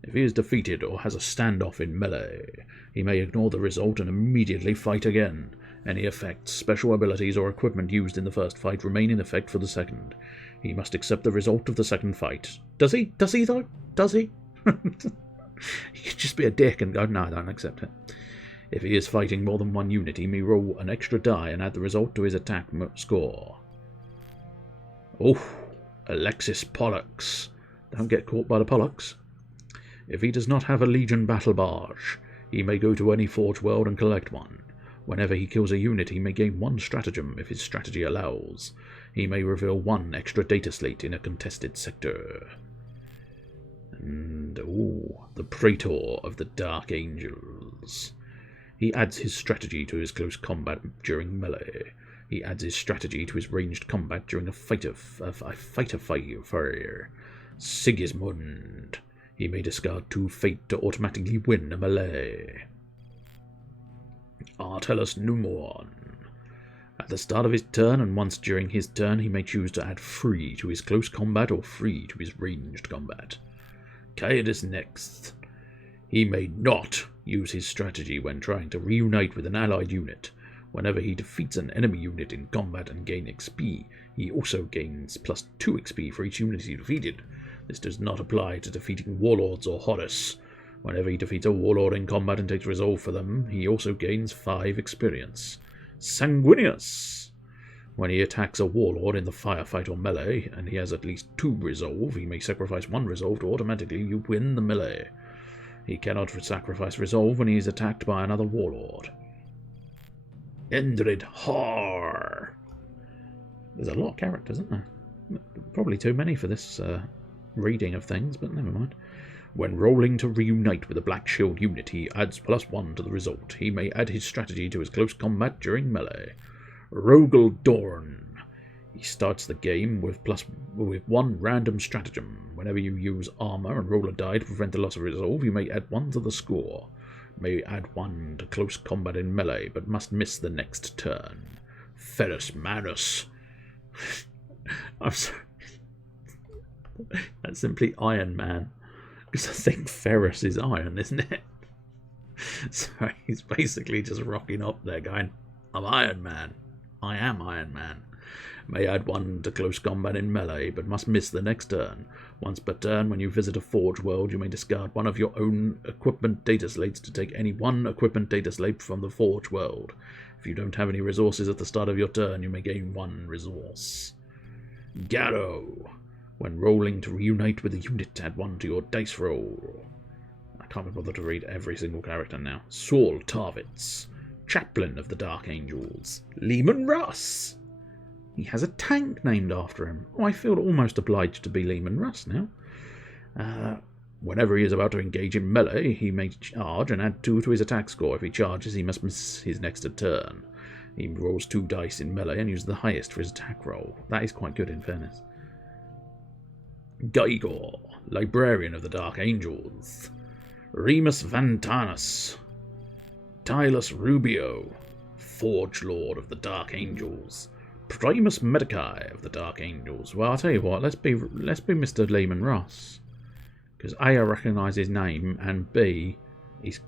If he is defeated or has a standoff in melee, he may ignore the result and immediately fight again. Any effects, special abilities, or equipment used in the first fight remain in effect for the second. He must accept the result of the second fight. Does he? Does he, though? Does he? He could just be a dick and go, no, I don't accept it. If he is fighting more than 1 unit, he may roll an extra die and add the result to his attack score. Oh, Alexis Pollux. Don't get caught by the Pollux. If he does not have a Legion battle barge, he may go to any Forge world and collect one. Whenever he kills a unit, he may gain 1 stratagem if his strategy allows. He may reveal 1 extra data slate in a contested sector. And, the Praetor of the Dark Angels. He adds his strategy to his close combat during melee. He adds his strategy to his ranged combat during a fighter fire. Sigismund. He may discard 2 fate to automatically win a melee. Artellus Numon. At the start of his turn and once during his turn, he may choose to add 3 to his close combat or 3 to his ranged combat. Caedus next. He may not use his strategy when trying to reunite with an allied unit. Whenever he defeats an enemy unit in combat and gains XP, he also gains plus 2 XP for each unit he defeated. This does not apply to defeating warlords or Horus. Whenever he defeats a warlord in combat and takes resolve for them, he also gains 5 experience. Sanguinius. When he attacks a warlord in the firefight or melee, and he has at least 2 resolve, he may sacrifice 1 resolve to automatically win the melee. He cannot sacrifice resolve when he is attacked by another warlord. Endred Har. There's a lot of characters, isn't there? Probably too many for this reading of things, but never mind. When rolling to reunite with a Black Shield unit, he adds +1 to the result. He may add his strategy to his close combat during melee. Rogel Dorn. He starts the game with 1 random stratagem. Whenever you use armor and roll a die to prevent the loss of resolve, you may add 1 to the score. May add 1 to close combat in melee, but must miss the next turn. Ferrus Manus. I'm sorry. That's simply Iron Man. Because I think Ferrus is iron, isn't it? So he's basically just rocking up there going, I'm Iron Man. I am Iron Man. May add 1 to close combat in melee, but must miss the next turn. Once per turn, when you visit a Forge world, you may discard 1 of your own equipment data slates to take any 1 equipment data slate from the Forge world. If you don't have any resources at the start of your turn, you may gain 1 resource. Garrow. When rolling to reunite with a unit, add 1 to your dice roll. I can't be bothered to read every single character now. Saul Tarvitz. Chaplain of the Dark Angels. Lehman Russ. He has a tank named after him. Oh, I feel almost obliged to be Lehman Russ now. Whenever he is about to engage in melee, he may charge and add 2 to his attack score. If he charges, he must miss his next turn. He rolls 2 dice in melee and uses the highest for his attack roll. That is quite good, in fairness. Gaigor, Librarian of the Dark Angels. Remus Vantanus. Tylus Rubio, Forge Lord of the Dark Angels. Primus Medicae of the Dark Angels. Well, I'll tell you what, let's be Mr. Lehman Ross. Because A, I recognise his name, and B,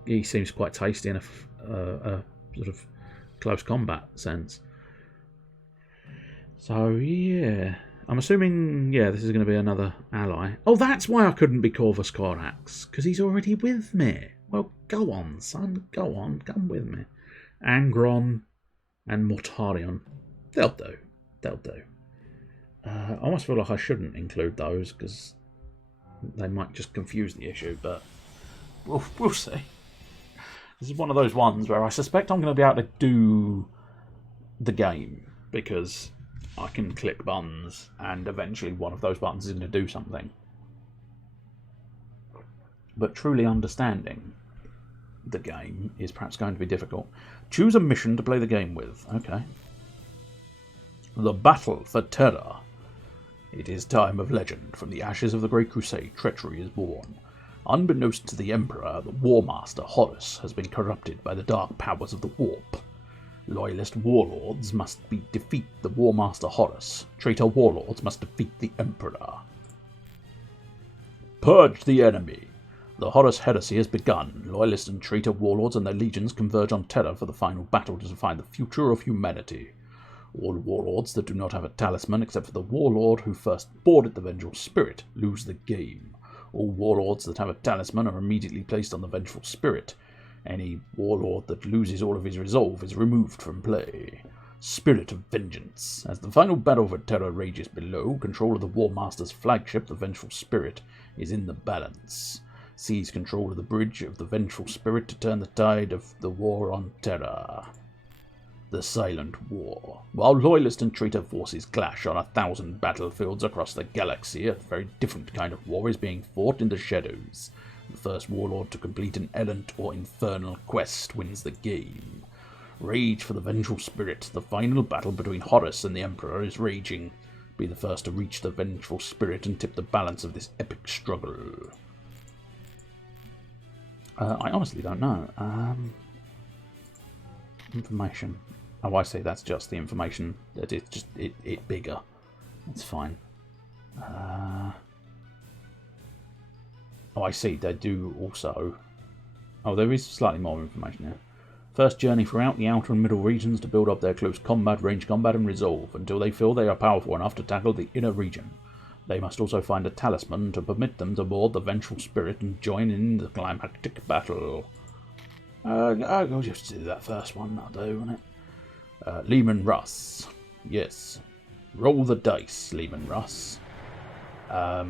he seems quite tasty in a sort of close combat sense. So, yeah. I'm assuming, yeah, this is going to be another ally. Oh, that's why I couldn't be Corvus Corax. Because he's already with me. Well, go on, son. Go on. Come with me. Angron and Mortarion. They'll do. They'll do. I almost feel like I shouldn't include those because they might just confuse the issue, but we'll see. This is one of those ones where I suspect I'm going to be able to do the game because I can click buttons and eventually one of those buttons is going to do something. But truly understanding the game is perhaps going to be difficult. Choose a mission to play the game with. Okay. The Battle for Terra. It is time of legend. From the ashes of the Great Crusade, treachery is born. Unbeknownst to the Emperor, the War Master Horus has been corrupted by the dark powers of the Warp. Loyalist warlords must defeat the War Master Horus. Traitor warlords must defeat the Emperor. Purge the enemy. The Horus Heresy has begun. Loyalist and traitor warlords and their legions converge on Terra for the final battle to define the future of humanity. All warlords that do not have a talisman, except for the warlord who first boarded the Vengeful Spirit, lose the game. All warlords that have a talisman are immediately placed on the Vengeful Spirit. Any warlord that loses all of his resolve is removed from play. Spirit of Vengeance. As the final battle for Terra rages below, control of the War Master's flagship, the Vengeful Spirit, is in the balance. Seize control of the bridge of the Vengeful Spirit to turn the tide of the war on Terra. The Silent War. While loyalist and traitor forces clash on 1,000 battlefields across the galaxy, a very different kind of war is being fought in the shadows. The first warlord to complete an errant or infernal quest wins the game. Rage for the Vengeful Spirit. The final battle between Horus and the Emperor is raging. Be the first to reach the Vengeful Spirit and tip the balance of this epic struggle. I honestly don't know. Information. Oh, I see. That's just the information. That it's just it bigger. It's fine. Oh, I see. They do also. Oh, there is slightly more information here. First journey throughout the outer and middle regions to build up their close combat, range combat, and resolve until they feel they are powerful enough to tackle the inner region. They must also find a talisman to permit them to board the Vengeful Spirit and join in the climactic battle. I'll just do that first one, that'll do, won't it? Lehman Russ. Yes. Roll the dice, Lehman Russ. I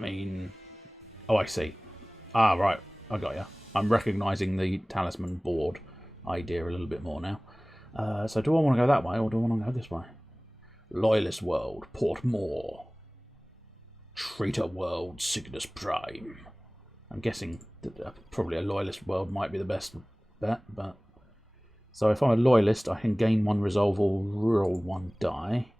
mean... Oh, I see. Ah, right. I got you. I'm recognising the talisman board idea a little bit more now. So do I want to go that way or do I want to go this way? Loyalist World, Port Moore. Traitor World, Cygnus Prime. I'm guessing that probably a Loyalist World might be the best bet, but... So if I'm a Loyalist, I can gain 1 resolve or roll 1 die.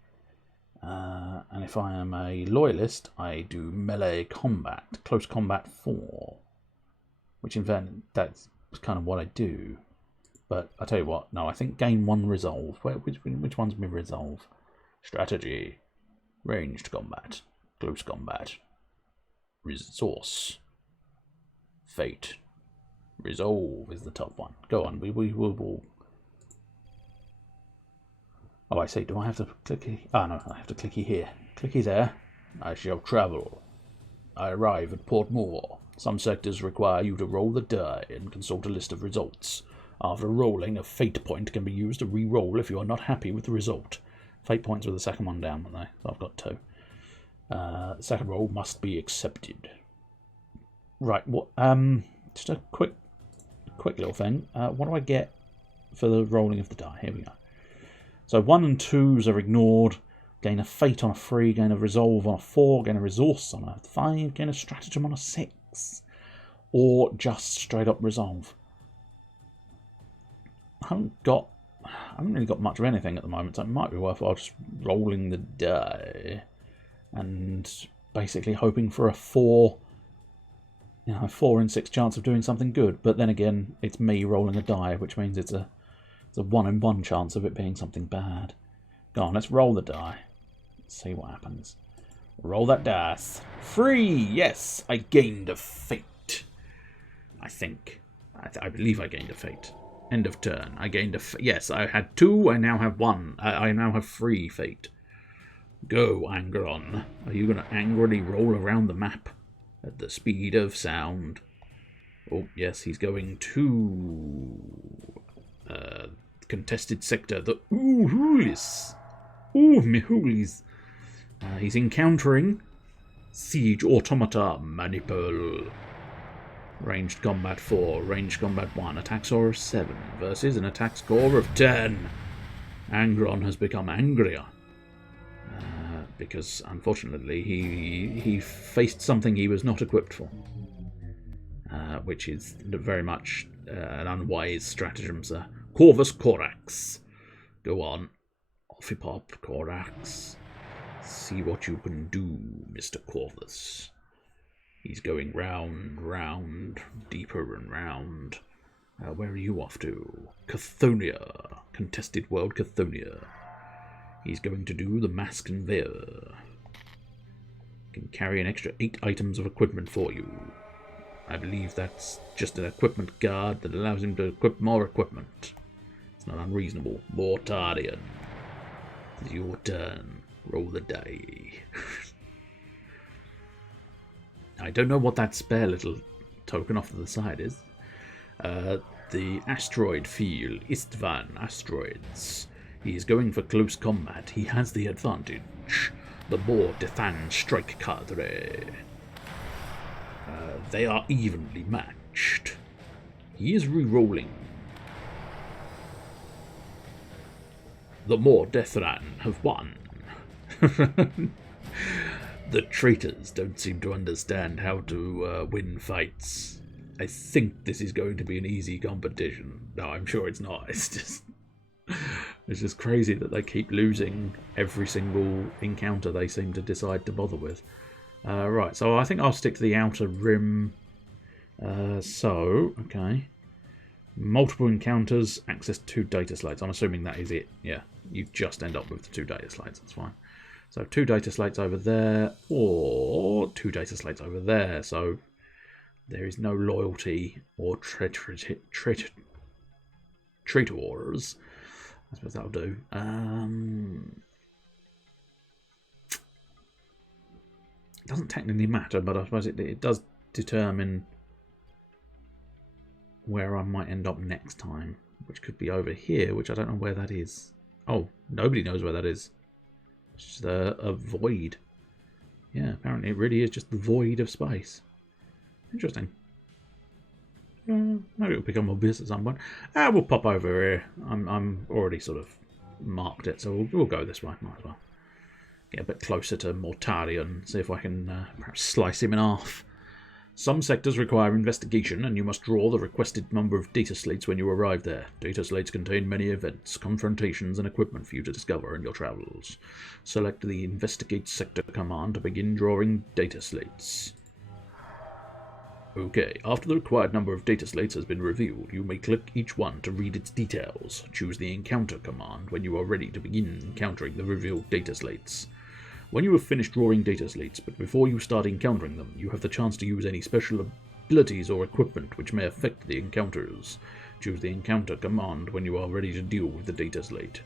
And if I am a Loyalist, I do melee combat, close combat 4. Which in fact, that's kind of what I do. But I tell you what, no, I think gain 1 resolve. Which one's my resolve? Strategy, ranged combat, close combat, resource. fate. Resolve is the top one. Go on, we will. Oh, I see. Do I have to clicky? Ah, no, I have to clicky here. Clicky there. I shall travel. I arrive at Port Moore. Some sectors require you to roll the die and consult a list of results. After rolling, a fate point can be used to re-roll if you are not happy with the result. Fate points were the second one down, weren't they? So I've got 2. The second roll must be accepted. Right, what? Just a quick little thing. What do I get for the rolling of the die? Here we go. So 1 and 2s are ignored. Gain a fate on a 3, gain a resolve on a 4, gain a resource on a 5, gain a stratagem on a 6. Or just straight up resolve. I haven't really got much of anything at the moment, so it might be worthwhile just rolling the die and basically hoping for a 4 in 6 chance of doing something good. But then again, it's me rolling a die, which means it's a 1 in 1 chance of it being something bad. Go on, let's roll the die. Let's see what happens. Roll that dice. 3! Yes! I gained a fate. I think. I believe I gained a fate. End of turn. I gained a yes, I had 2, I now have 1. I now have 3 fate. Go, Angron. Are you going to angrily roll around the map at the speed of sound? Oh, yes, he's going to contested sector, the Horus. Oh, Mihulis. He's encountering Siege Automata Manipul. Ranged combat 4, ranged combat 1, attack score of 7 versus an attack score of 10. Angron has become angrier. Because, unfortunately, he faced something he was not equipped for. Which is very much an unwise stratagem, sir. Corvus Corax. Go on. Offipop Corax. See what you can do, Mr. Corvus. He's going round, deeper and round. Where are you off to? Cathonia. Contested world Cathonia. He's going to do the Mass Conveyor. Can carry an extra 8 items of equipment for you. I believe that's just an equipment card that allows him to equip more equipment. It's not unreasonable. Mortarian. It's your turn. Roll the die. I don't know what that spare little token off to the side is. The asteroid field, Istvan asteroids. He is going for close combat. He has the advantage. The more Dethan strike cadre. They are evenly matched. He is re-rolling. The more Dethran have won. The traitors don't seem to understand how to win fights. I think this is going to be an easy competition. No, I'm sure it's not. It's just crazy that they keep losing every single encounter they seem to decide to bother with. Right, so I think I'll stick to the outer rim. Okay. Multiple encounters, access 2 data slates. I'm assuming that is it. Yeah, you just end up with the 2 data slates. That's fine. So 2 data slates over there, or 2 data slates over there. So there is no loyalty or traitors. I suppose that'll do. It doesn't technically matter, but I suppose it does determine where I might end up next time, which could be over here, which I don't know where that is. Oh, nobody knows where that is. It's just a void. Yeah, apparently it really is just the void of space. Interesting. Maybe it'll become obvious at some point. We'll pop over here. I'm already sort of marked it, so we'll go this way. Might as well get a bit closer to Mortarian, see if I can perhaps slice him in half. Some sectors require investigation, and you must draw the requested number of data slates when you arrive there. Data slates contain many events, confrontations, and equipment for you to discover in your travels. Select the Investigate Sector command to begin drawing data slates. Okay, after the required number of data slates has been revealed, you may click each one to read its details. Choose the Encounter command when you are ready to begin encountering the revealed data slates. When you have finished drawing data slates, but before you start encountering them, you have the chance to use any special abilities or equipment which may affect the encounters. Choose the encounter command when you are ready to deal with the data slate.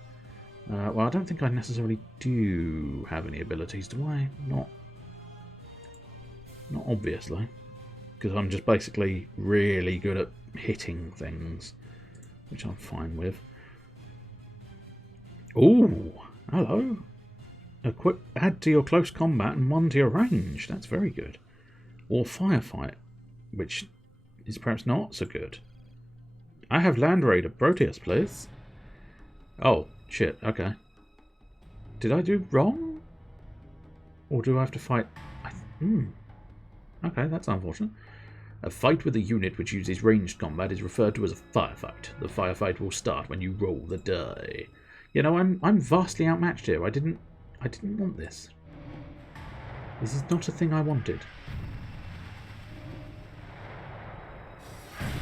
Well, I don't think I necessarily do have any abilities, do I? Not obviously, because I'm just basically really good at hitting things, which I'm fine with. Ooh, hello. Add to your close combat and 1 to your range. That's very good. Or firefight, which is perhaps not so good. I have Land Raider Proteus, please. Oh, shit, okay. Did I do wrong? Or do I have to fight? Okay, that's unfortunate. A fight with a unit which uses ranged combat is referred to as a firefight. The firefight will start when you roll the die. You know, I'm vastly outmatched here. I didn't want this. This is not a thing I wanted.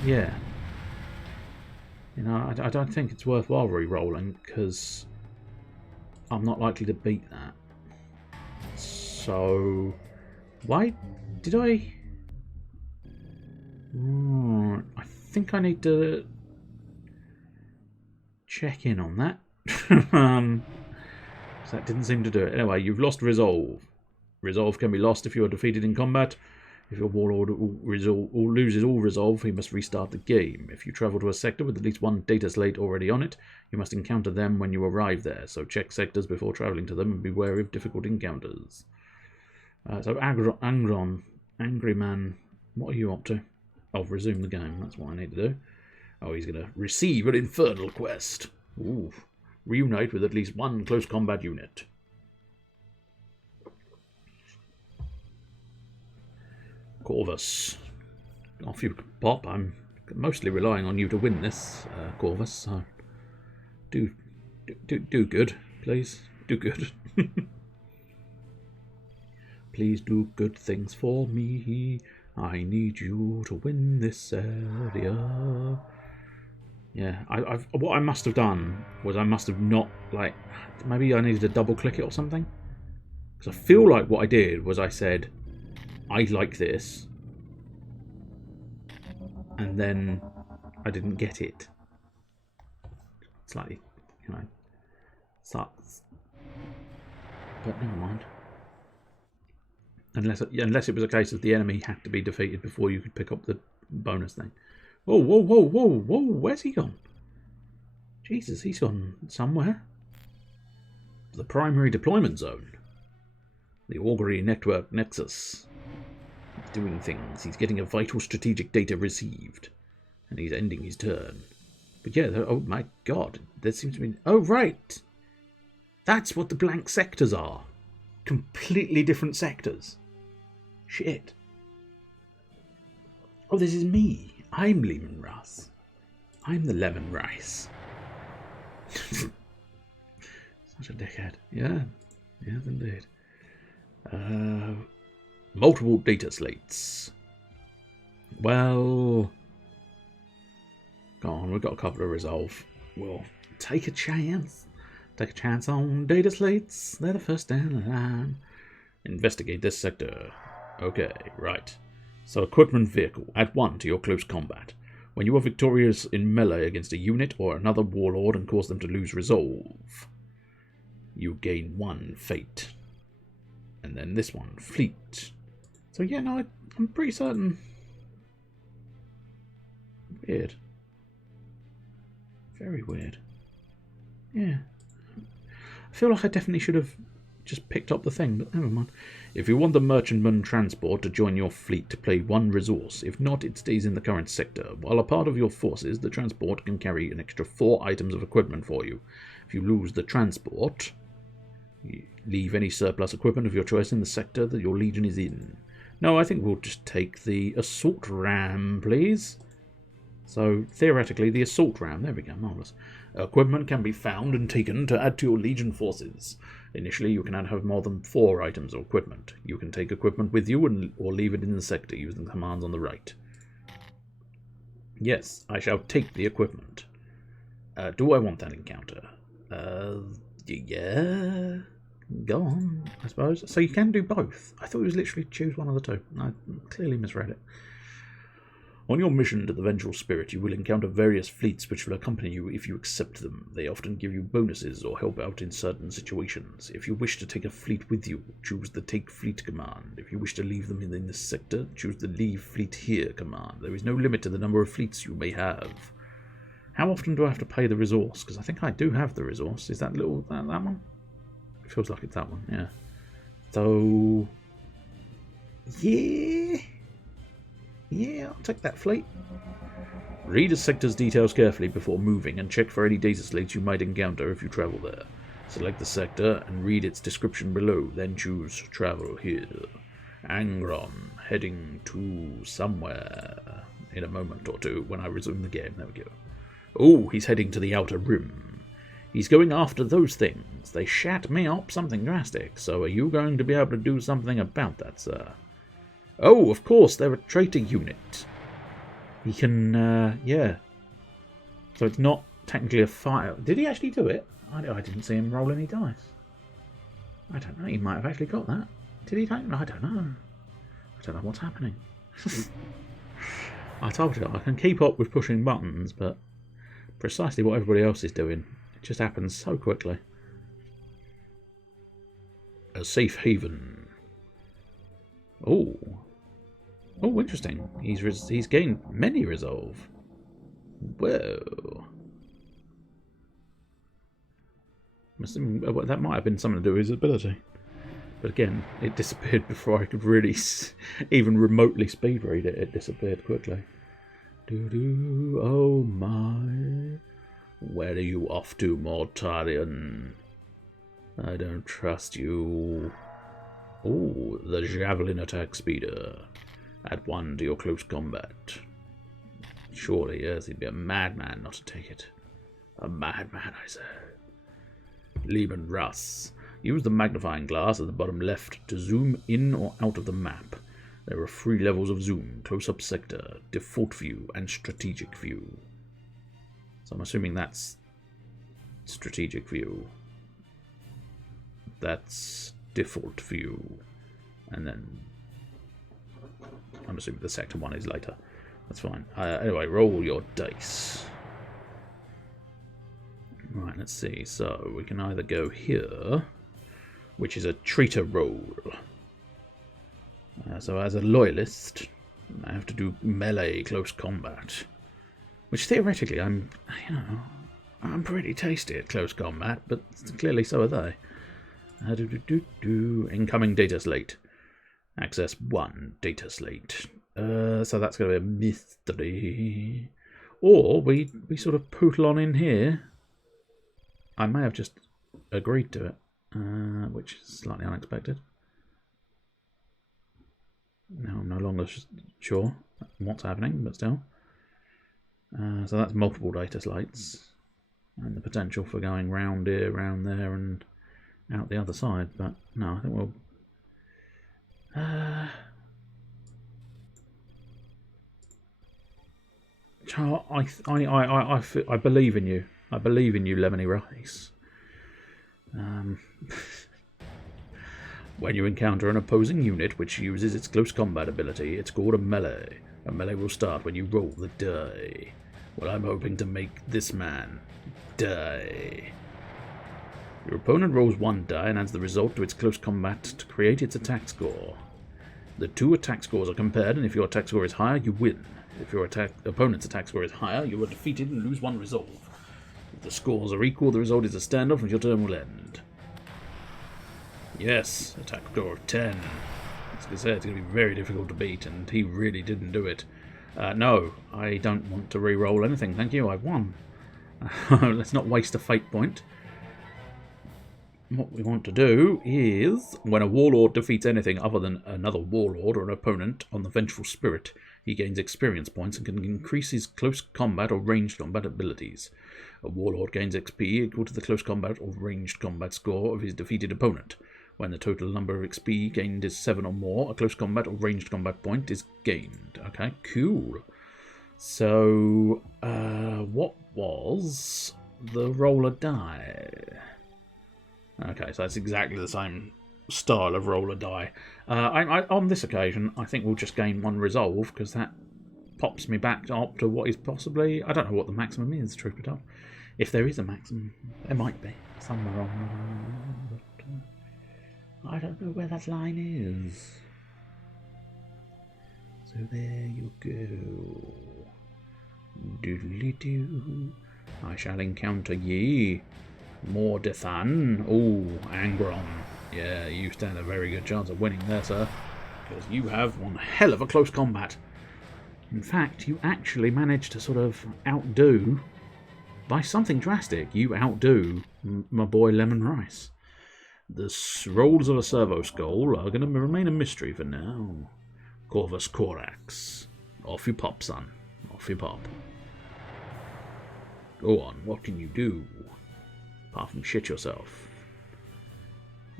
Yeah. You know, I don't think it's worthwhile re-rolling, because I'm not likely to beat that. So, why did I... I think I need to check in on that. So that didn't seem to do it. Anyway, you've lost Resolve. Resolve can be lost if you are defeated in combat. If your warlord loses all resolve, he must restart the game. If you travel to a sector with at least 1 data slate already on it, you must encounter them when you arrive there, so check sectors before travelling to them and be wary of difficult encounters. So Angron, Angry Man, what are you up to? Oh, resume the game, that's what I need to do. Oh, he's going to receive an infernal quest. Ooh. Reunite with at least 1 close combat unit. Corvus. Off you pop. I'm mostly relying on you to win this, Corvus, so do good, please. Do good. Please do good things for me. I need you to win this area. Yeah, what I must have done was I must have not, like, maybe I needed to double click it or something. Because I feel like what I did was I said, I like this, and then I didn't get it. Slightly, you know, sucks. But never mind. Unless it was a case of the enemy had to be defeated before you could pick up the bonus thing. Whoa, whoa, whoa, whoa, whoa, where's he gone? Jesus, he's gone somewhere. The primary deployment zone. The Augury Network Nexus. He's doing things. He's getting a vital strategic data received. And he's ending his turn. But yeah, oh my god. There seems to be... Oh, right! That's what the blank sectors are. Completely different sectors. Shit. Oh, this is me. I'm Lehman Russ. I'm the lemon rice. Such a dickhead. Yeah. Yes, indeed. Multiple data slates. Well, go on, we've got a couple of resolve. We'll take a chance. Take a chance on data slates. They're the first in the line. Investigate this sector. Okay, right. So equipment vehicle. Add 1 to your close combat. When you are victorious in melee against a unit or another warlord and cause them to lose resolve, you gain 1 fate. And then this one, fleet. So yeah, no, I'm pretty certain. Weird. Very weird. Yeah. I feel like I definitely should have just picked up the thing, but never mind. If you want the merchantman transport to join your fleet to play 1 resource, if not, it stays in the current sector. While a part of your forces, the transport can carry an extra 4 items of equipment for you. If you lose the transport, you leave any surplus equipment of your choice in the sector that your legion is in. No, I think we'll just take the assault ram, please. So, theoretically, the assault ram. There we go, marvellous. Equipment can be found and taken to add to your legion forces. Initially, you cannot have more than 4 items of equipment. You can take equipment with you or leave it in the sector using the commands on the right. Yes, I shall take the equipment. Do I want that encounter? Yeah. Go on, I suppose. So you can do both. I thought it was literally choose one of the 2. I clearly misread it. On your mission to the Vengeful Spirit, you will encounter various fleets which will accompany you if you accept them. They often give you bonuses or help out in certain situations. If you wish to take a fleet with you, choose the Take Fleet command. If you wish to leave them in this sector, choose the Leave Fleet Here command. There is no limit to the number of fleets you may have. How often do I have to pay the resource? Because I think I do have the resource. Is that that one? It feels like it's that one, yeah. So... Yeah, I'll take that fleet. Read a sector's details carefully before moving and check for any data slates you might encounter if you travel there. Select the sector and read its description below, then choose Travel Here. Angron, heading to somewhere in a moment or two when I resume the game. There we go. Oh, he's heading to the Outer Rim. He's going after those things. They shat me up something drastic, so are you going to be able to do something about that, sir? Oh, of course, they're a traitor unit. He can, yeah. So it's not technically a fire. Did he actually do it? I didn't see him roll any dice. I don't know, he might have actually got that. Did he take? I don't know. I don't know what's happening. I told you, I can keep up with pushing buttons, but precisely what everybody else is doing. It just happens so quickly. A safe haven. Oh. Oh, interesting. He's gained many resolve. Whoa. That might have been something to do with his ability. But again, it disappeared before I could really even remotely speed read it. It disappeared quickly. Doo-doo, oh my. Where are you off to, Mortarian? I don't trust you. Oh, the Javelin Attack Speeder. Add 1 to your close combat. Surely, yes, he'd be a madman not to take it. A madman, I say. Lehman Russ. Use the magnifying glass at the bottom left to zoom in or out of the map. There are 3 levels of zoom: close-up sector, default view, and strategic view. So I'm assuming that's strategic view. That's default view. And then I'm assuming the sector one is later. That's fine. Anyway, roll your dice. Right, let's see. So we can either go here, which is a traitor roll. So as a loyalist, I have to do melee close combat, which theoretically I'm pretty tasty at close combat, but clearly so are they. Incoming data slate. Access 1 data slate. So that's going to be a mystery. Or we sort of poodle on in here. I may have just agreed to it, which is slightly unexpected. Now I'm no longer sure what's happening, but still. So that's multiple data slates. And the potential for going round here, round there, and out the other side. But no, I think we'll... I believe in you. I believe in you, Lemony Rice. When you encounter an opposing unit which uses its close combat ability, it's called a melee. A melee will start when you roll the die. Well, I'm hoping to make this man die. Your opponent rolls 1 die and adds the result to its close combat to create its attack score. The 2 attack scores are compared, and if your attack score is higher, you win. If your opponent's attack score is higher, you are defeated and lose 1 resolve. If the scores are equal, the result is a standoff and your turn will end. Yes, attack score of 10. As I said, it's going to be very difficult to beat, and he really didn't do it. No, I don't want to re-roll anything, thank you, I've won. Let's not waste a fate point. What we want to do is, when a warlord defeats anything other than another warlord or an opponent on the Vengeful Spirit, he gains experience points and can increase his close combat or ranged combat abilities. A warlord gains XP equal to the close combat or ranged combat score of his defeated opponent. When the total number of XP gained is 7 or more, a close combat or ranged combat point is gained. Okay, cool. So, what was the roller die? Okay, so that's exactly the same style of roller die. On this occasion, I think we'll just gain 1 resolve, because that pops me back up to what is possibly... I don't know what the maximum is, truth be told. If there is a maximum, there might be. Somewhere on... But, I don't know where that line is. So there you go. Doodly-doo. I shall encounter ye. Mordethan. Oh, Angron. Yeah, you stand a very good chance of winning there, sir. Because you have one hell of a close combat. In fact, you actually managed to sort of outdo, by something drastic, you outdo my boy Lemon Rice. The rolls of a servo skull are going to remain a mystery for now. Corvus Corax. Off you pop, son. Off you pop. Go on, what can you do? Apart from shit yourself.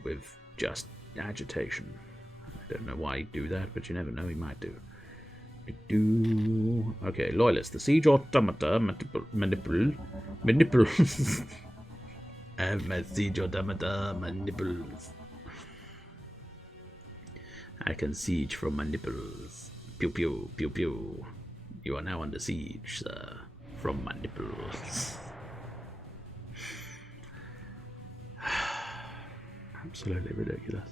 With just agitation. I don't know why he'd do that, but you never know, he might do. Okay, Loyalist. The siege automata manipulates. I have my siege automata manipulates. I can siege from my nipples. Pew pew, pew pew. You are now under siege, sir. From my nipples. Absolutely ridiculous.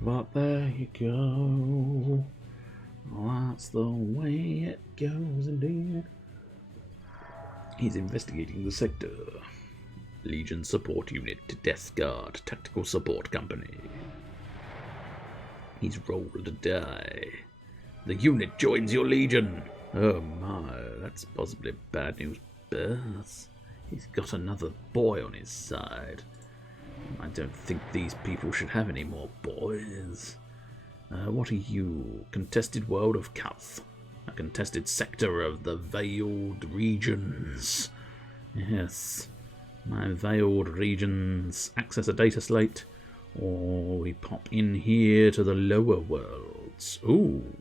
But there you go. That's the way it goes indeed. He's investigating the sector. Legion Support Unit to Death Guard Tactical Support Company. He's rolled a die. The unit joins your legion. Oh my, that's possibly bad news bears. He's got another boy on his side. I don't think these people should have any more boys. What are you? Contested world of Kuth. A contested sector of the Veiled Regions. Yes. My Veiled Regions. Access a data slate. Or we pop in here to the lower worlds. Ooh.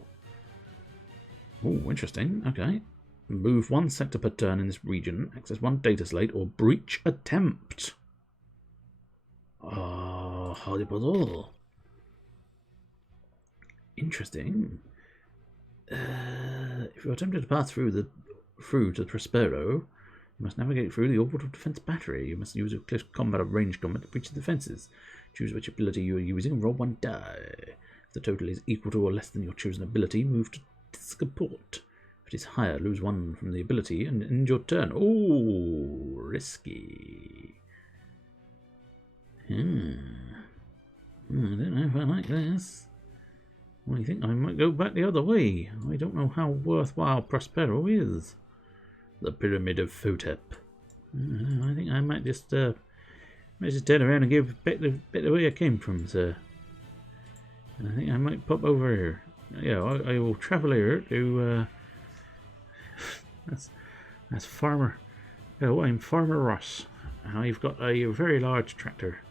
Ooh, interesting. Okay. Move one sector per turn in this region. Access one data slate or breach attempt. Hodgepodge. Interesting. If you're attempting to pass through to Prospero, you must navigate through the orbital defense battery. You must use a close combat or range combat to breach the defenses. Choose which ability you are using and roll one die. If the total is equal to or less than your chosen ability, move to support. If it is higher, lose one from the ability and end your turn. Ooh, risky. I don't know if I like this. What do you think? I might go back the other way. I don't know how worthwhile Prospero is. The Pyramid of Photep. I think I might just turn around and give a bit the way I came from, sir. I think I might pop over here. Yeah, I will travel here to. That's Farmer. Oh, I'm Farmer Ross. I've got a very large tractor.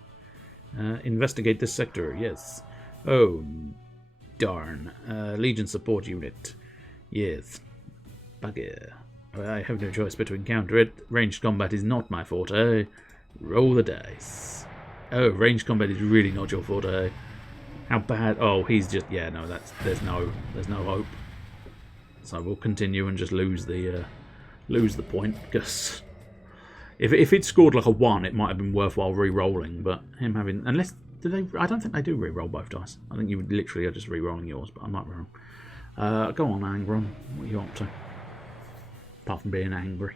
Investigate this sector. Yes. Oh. Darn. Legion Support Unit. Yes. Bugger. I have no choice but to encounter it. Ranged combat is not my forte. Roll the dice. Oh, ranged combat is really not your forte. How bad? Oh, he's just... Yeah, no, there's no hope. So we'll continue and just lose the point, because if it scored like a 1, it might have been worthwhile re-rolling, but him having... Unless... I don't think they do re-roll both dice. I think you literally are just re-rolling yours, but I might be wrong. Go on, Angron. What are you up to? Apart from being angry.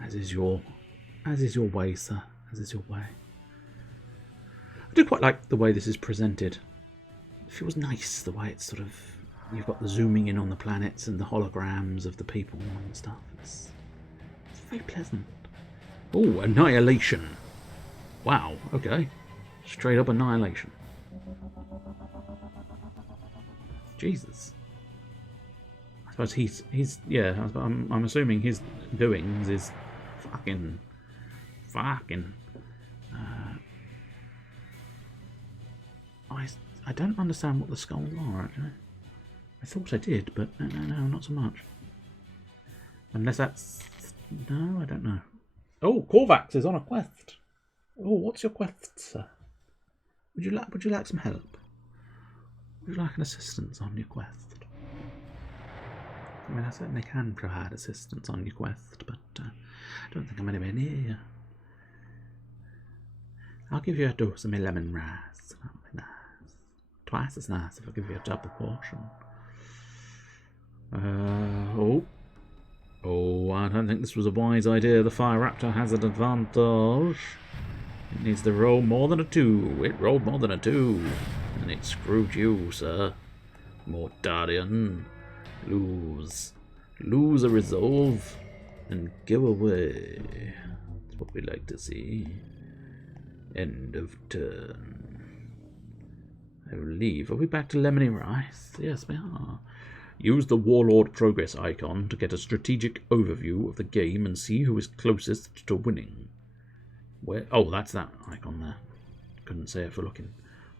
As is your way, sir. As is your way. I do quite like the way this is presented. It feels nice, the way it's sort of... You've got the zooming in on the planets and the holograms of the people and stuff. It's very pleasant. Oh, Annihilation. Wow, okay. Straight up Annihilation. Jesus. I suppose he's yeah, I'm assuming his doings is fucking I don't understand what the skulls are, actually. I thought I did, but no, not so much. Unless that's... No, I don't know. Oh, Korvax is on a quest. Oh, what's your quest, sir? Would you like some help? Would you like an assistance on your quest? I mean, I certainly can provide assistance on your quest, but I don't think I'm anywhere near you. I'll give you a dose of my lemon rice. That'll be nice. Twice as nice if I give you a double portion. Oh, I don't think this was a wise idea. The Fire Raptor has an advantage. It needs to roll more than a 2. It rolled more than a 2. And it screwed you, sir. Mortarian. Lose. Lose a resolve. And go away. That's what we like to see. End of turn. I will leave. Are we back to lemony rice? Yes, we are. Use the Warlord progress icon to get a strategic overview of the game and see who is closest to winning. Where? Oh, that's that icon there. Couldn't say it for looking.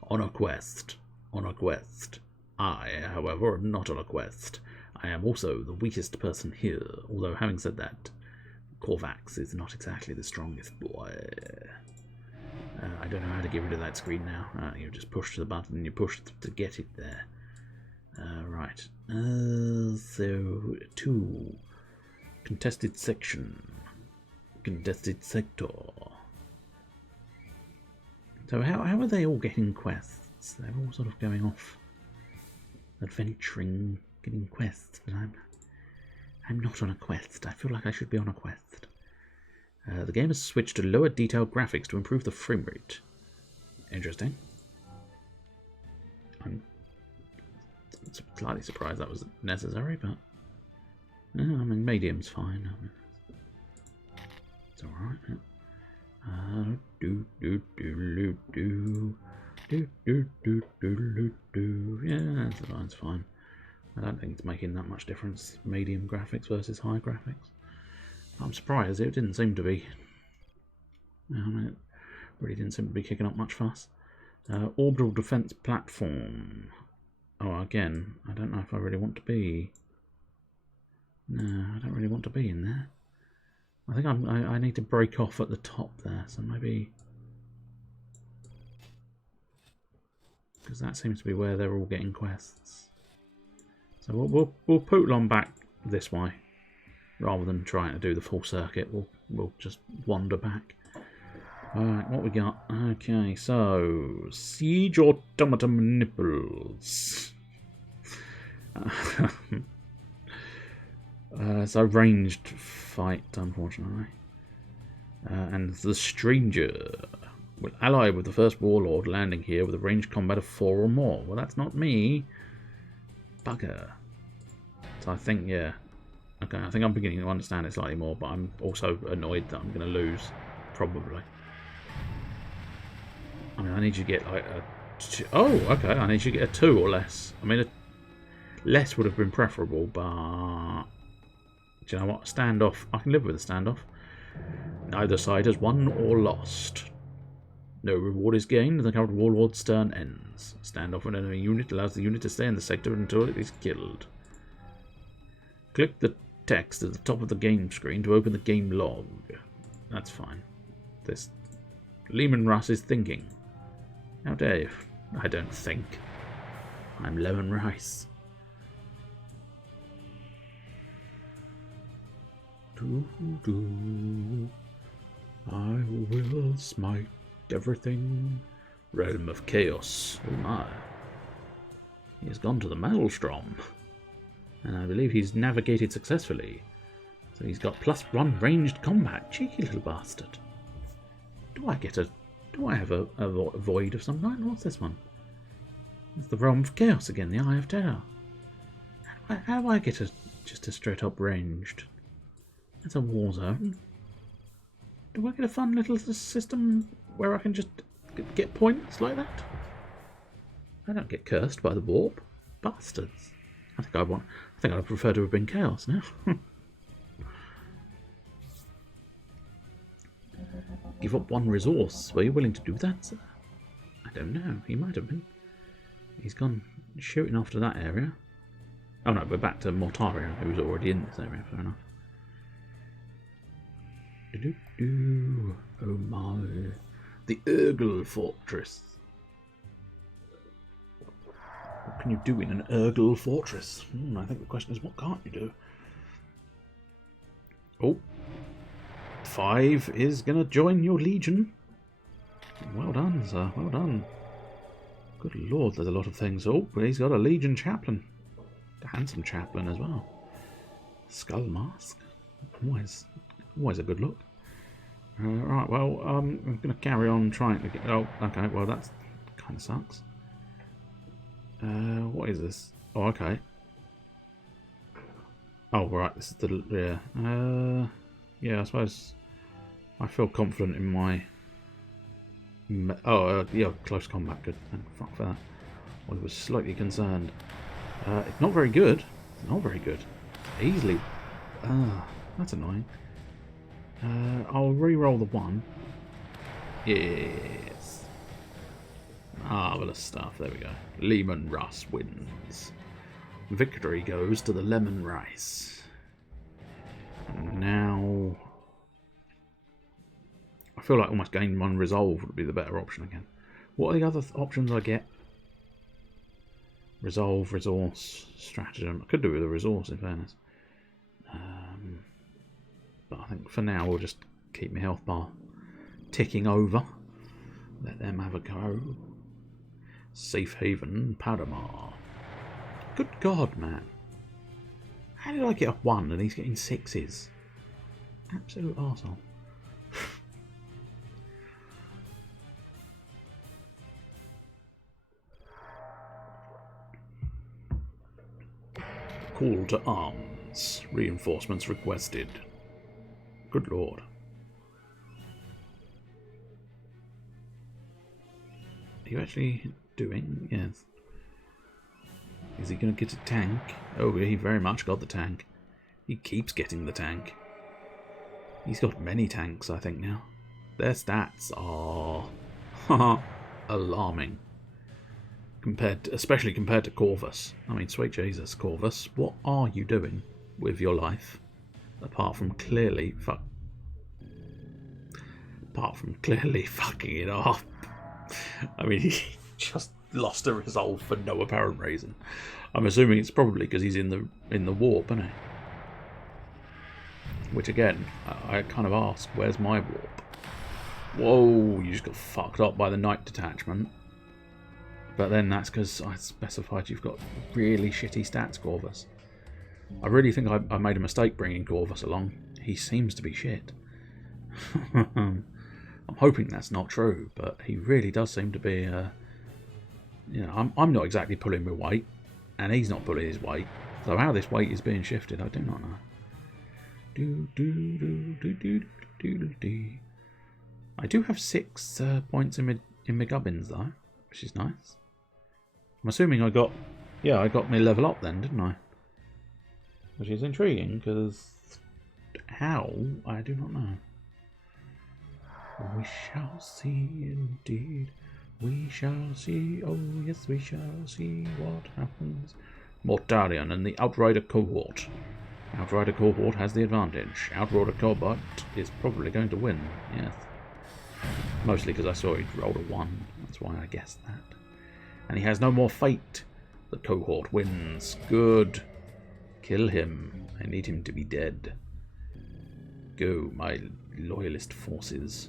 On a quest. On a quest. I, however, am not on a quest. I am also the weakest person here, although having said that, Korvax is not exactly the strongest boy. I don't know how to get rid of that screen now. You just push the button and you push to get it there. Right. So, 2. Contested section. Contested sector. So how are they all getting quests? They're all sort of going off adventuring, getting quests, but I'm not on a quest. I feel like I should be on a quest. The game has switched to lower detail graphics to improve the frame rate. Interesting. I'm slightly surprised that was necessary, but I mean, medium's fine. It's alright. Yeah, that's fine. I don't think it's making that much difference, medium graphics versus high graphics. I'm surprised, it didn't seem to be. I mean, it really didn't seem to be kicking up much fuss. Orbital defense platform. Oh, again, I don't know if I really want to be. No, I don't really want to be in there. I think I need to break off at the top there, so maybe, because that seems to be where they're all getting quests. So we'll poodle on back this way, rather than trying to do the full circuit. We'll just wander back. Alright, what we got? Okay, so siege automaton nipples. So ranged fight, unfortunately. And the stranger will ally with the first warlord landing here with a ranged combat of 4 or more. Well, that's not me. Bugger. So I think, yeah. Okay, I think I'm beginning to understand it slightly more, but I'm also annoyed that I'm going to lose. Probably. I mean, I need you to get like a... Oh, okay, I need you to get a 2 or less. I mean, less would have been preferable, but... Do you know what? Standoff. I can live with a standoff. Neither side has won or lost. No reward is gained, and the current warlord's turn ends. Standoff with an enemy unit allows the unit to stay in the sector until it is killed. Click the text at the top of the game screen to open the game log. That's fine. This Lehman Russ is thinking. How dare you? I don't think. I'm lemon rice. I will smite everything. Realm of Chaos. Oh my. He has gone to the Maelstrom. And I believe he's navigated successfully. So he's got +1 ranged combat. Cheeky little bastard. Do I have a void of some kind? What's this one? It's the Realm of Chaos again, the Eye of Terror. How do I get just a straight up ranged? That's a war zone. Do I get a fun little system where I can just get points like that? I don't get cursed by the warp. Bastards. I think I'd prefer to have been Chaos now. Give up 1 resource. Were you willing to do that, sir? I don't know. He might have been. He's gone shooting after that area. Oh no, we're back to Mortarian, who's already in this area. Fair enough. Oh my. The Urgle Fortress. What can you do in an Urgle fortress? I think the question is, what can't you do? Oh. 5 is going to join your legion. Well done, sir. Well done. Good lord, there's a lot of things. Oh, but he's got a legion chaplain. A handsome chaplain as well. Skull mask. Always a good look. Right, well, I'm going to carry on trying to get... Oh, okay, well, that kind of sucks. What is this? Oh, okay. Oh, right, this is the... Yeah. Yeah, I suppose I feel confident in my... yeah, close combat, good. Fuck that. I was slightly concerned. It's not very good. Not very good. Easily. That's annoying. I'll re-roll the 1. Yes. Marvellous stuff. There we go. Lehman Russ wins. Victory goes to the lemon rice. And now... I feel like almost gaining 1 resolve would be the better option again. What are the other options I get? Resolve, resource, stratagem. I could do with a resource in fairness. But I think for now we'll just keep my health bar ticking over. Let them have a go. Safe Haven, Padamar. Good God, man. How did I get a 1 and he's getting 6s? Absolute arsehole. Call to arms. Reinforcements requested. Good lord. Are you actually doing? Yes. Is he going to get a tank? Oh, he very much got the tank. He keeps getting the tank. He's got many tanks, I think, now. Their stats are alarming. Especially compared to Corvus. I mean, sweet Jesus, Corvus, what are you doing with your life? Apart from clearly fucking it up. I mean, he just lost a resolve for no apparent reason. I'm assuming it's probably because he's in the warp, isn't he? Which again, I kind of ask, where's my warp? Whoa, you just got fucked up by the night detachment. But then that's because I specified you've got really shitty stats, Corvus. I really think I made a mistake bringing Corvus along. He seems to be shit. I'm hoping that's not true, but he really does seem to be... you know, I'm not exactly pulling my weight, and he's not pulling his weight. So how this weight is being shifted, I do not know. I do have 6 points in my gubbins, though, which is nice. I'm assuming I got my level up then, didn't I? Which is intriguing, because how? I do not know. We shall see, indeed. We shall see. Oh, yes, we shall see what happens. Mortarion and the Outrider cohort. Outrider cohort has the advantage. Outrider cohort is probably going to win, yes. Mostly because I saw he'd rolled a 1. That's why I guessed that. And he has no more fate. The cohort wins. Good. Kill him. I need him to be dead. Go, my loyalist forces.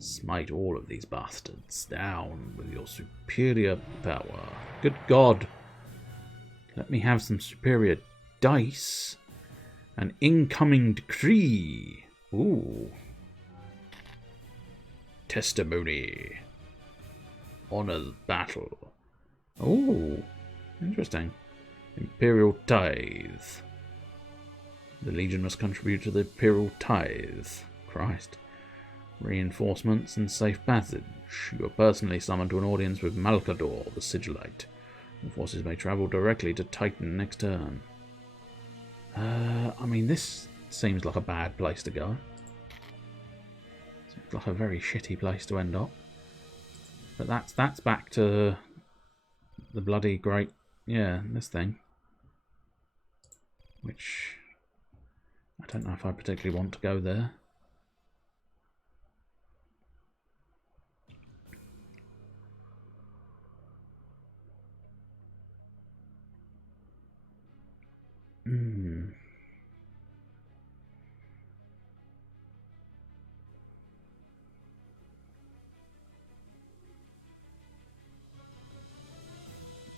Smite all of these bastards down with your superior power. Good God. Let me have some superior dice. An incoming decree. Ooh. Testimony. Honor battle. Oh, interesting. Imperial tithe. The Legion must contribute to the Imperial tithe. Christ. Reinforcements and safe passage. You are personally summoned to an audience with Malkador, the Sigillite. The forces may travel directly to Titan next turn. I mean, this seems like a bad place to go. Seems like a very shitty place to end up. But that's back to the bloody great, yeah, this thing. Which, I don't know if I particularly want to go there.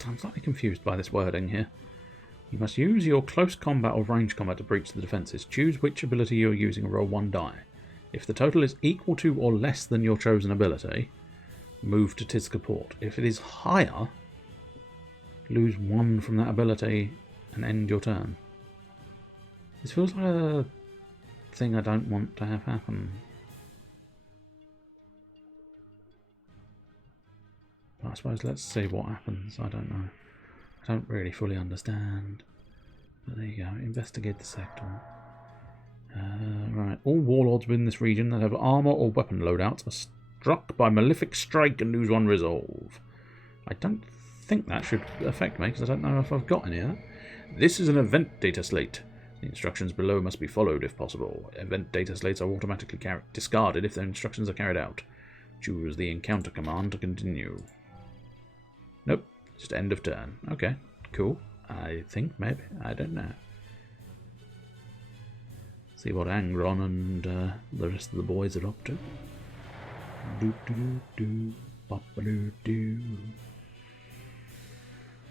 I'm slightly confused by this wording here. You must use your close combat or range combat to breach the defences. Choose which ability you're using and roll 1 die. If the total is equal to or less than your chosen ability, move to Tizca Port. If it is higher, lose 1 from that ability and end your turn. This feels like a thing I don't want to have happen. But I suppose let's see what happens. I don't know. I don't really fully understand. But there you go. Investigate the sector. Right. All warlords within this region that have armour or weapon loadouts are struck by malefic strike and lose 1 resolve. I don't think that should affect me because I don't know if I've got any of that. This is an event data slate. The instructions below must be followed if possible. Event data slates are automatically discarded if their instructions are carried out. Choose the encounter command to continue. Nope. Just end of turn. Okay. Cool. I think maybe. I don't know. See what Angron and the rest of the boys are up to. Do boppa do.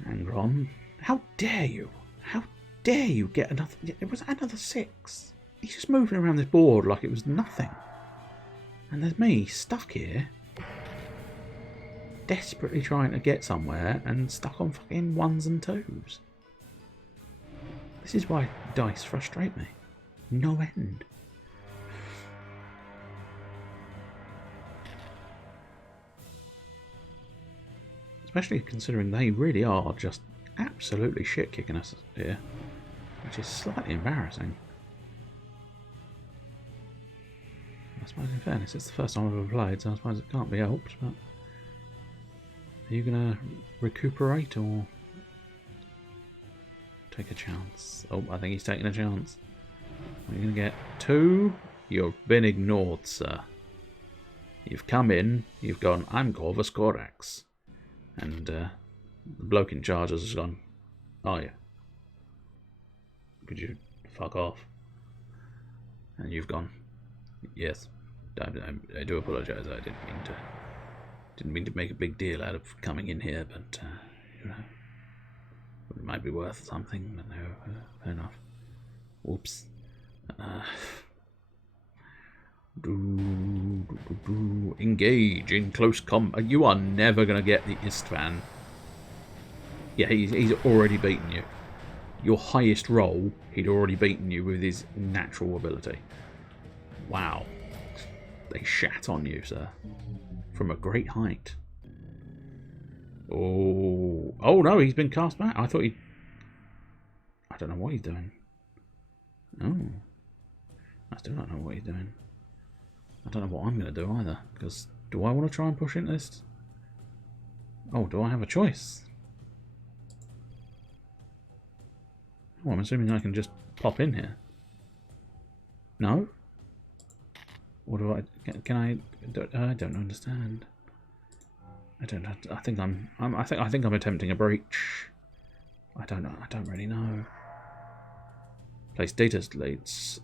Angron, how dare you? How dare you get another? It was another 6. He's just moving around this board like it was nothing. And there's me stuck here, desperately trying to get somewhere and stuck on fucking 1s and 2s. This is why dice frustrate me. No end. Especially considering they really are just absolutely shit kicking us here. Which is slightly embarrassing. I suppose in fairness it's the first time I've ever played, so I suppose it can't be helped, but... Are you gonna recuperate or take a chance? Oh, I think he's taking a chance. What are you gonna get? 2? You've been ignored, sir. You've come in, you've gone, I'm Corvus Corax. And the bloke in charge has gone, oh yeah. Could you fuck off? And you've gone, yes. I do apologise. I didn't mean to make a big deal out of coming in here, but you know, it might be worth something. But no, fair enough. Whoops. Engage in close combat. You are never going to get the Istvan. Yeah, he's already beaten you. Your highest roll, he'd already beaten you with his natural ability. Wow. They shat on you, sir. From a great height. Oh. Oh no, he's been cast back. I thought he... I don't know what he's doing. Oh. I still don't know what he's doing. I don't know what I'm going to do either. Because do I want to try and push into this? Oh, do I have a choice? Oh, I'm assuming I can just pop in here. No? Or do I? Can I? I don't understand. I don't know. I think I think I'm attempting a breach. I don't know. I don't really know. Place data slates.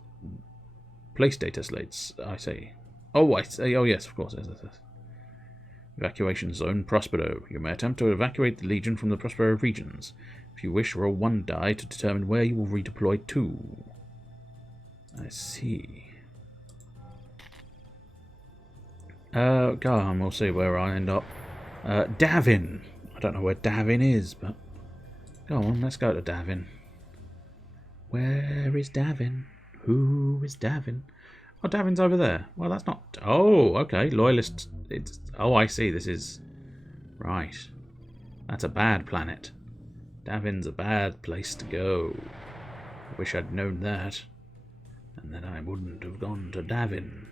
Place data slates. I see. Oh, I see. Oh, yes, of course. Yes. Evacuation zone Prospero. You may attempt to evacuate the Legion from the Prospero regions. If you wish, roll 1 die to determine where you will redeploy to. I see. Go on, we'll see where I end up. Davin. I don't know where Davin is, but go on, let's go to Davin. Where is Davin? Who is Davin? Oh, Davin's over there. Well, that's not... Oh, okay. Loyalist... It's... Oh, I see. This is... Right. That's a bad planet. Davin's a bad place to go. I wish I'd known that. And then I wouldn't have gone to Davin.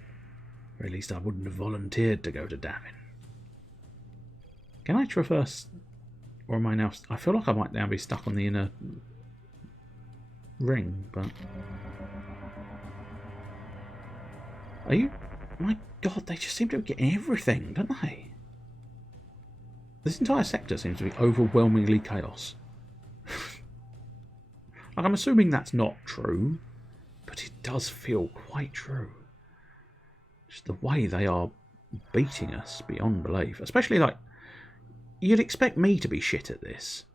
Or at least I wouldn't have volunteered to go to Davin. Can I traverse... Or am I now... I feel like I might now be stuck on the inner ring, but... Are you... My God, they just seem to be getting everything, don't they? This entire sector seems to be overwhelmingly chaos. Like, I'm assuming that's not true, but it does feel quite true. Just the way they are beating us beyond belief. Especially, like, you'd expect me to be shit at this.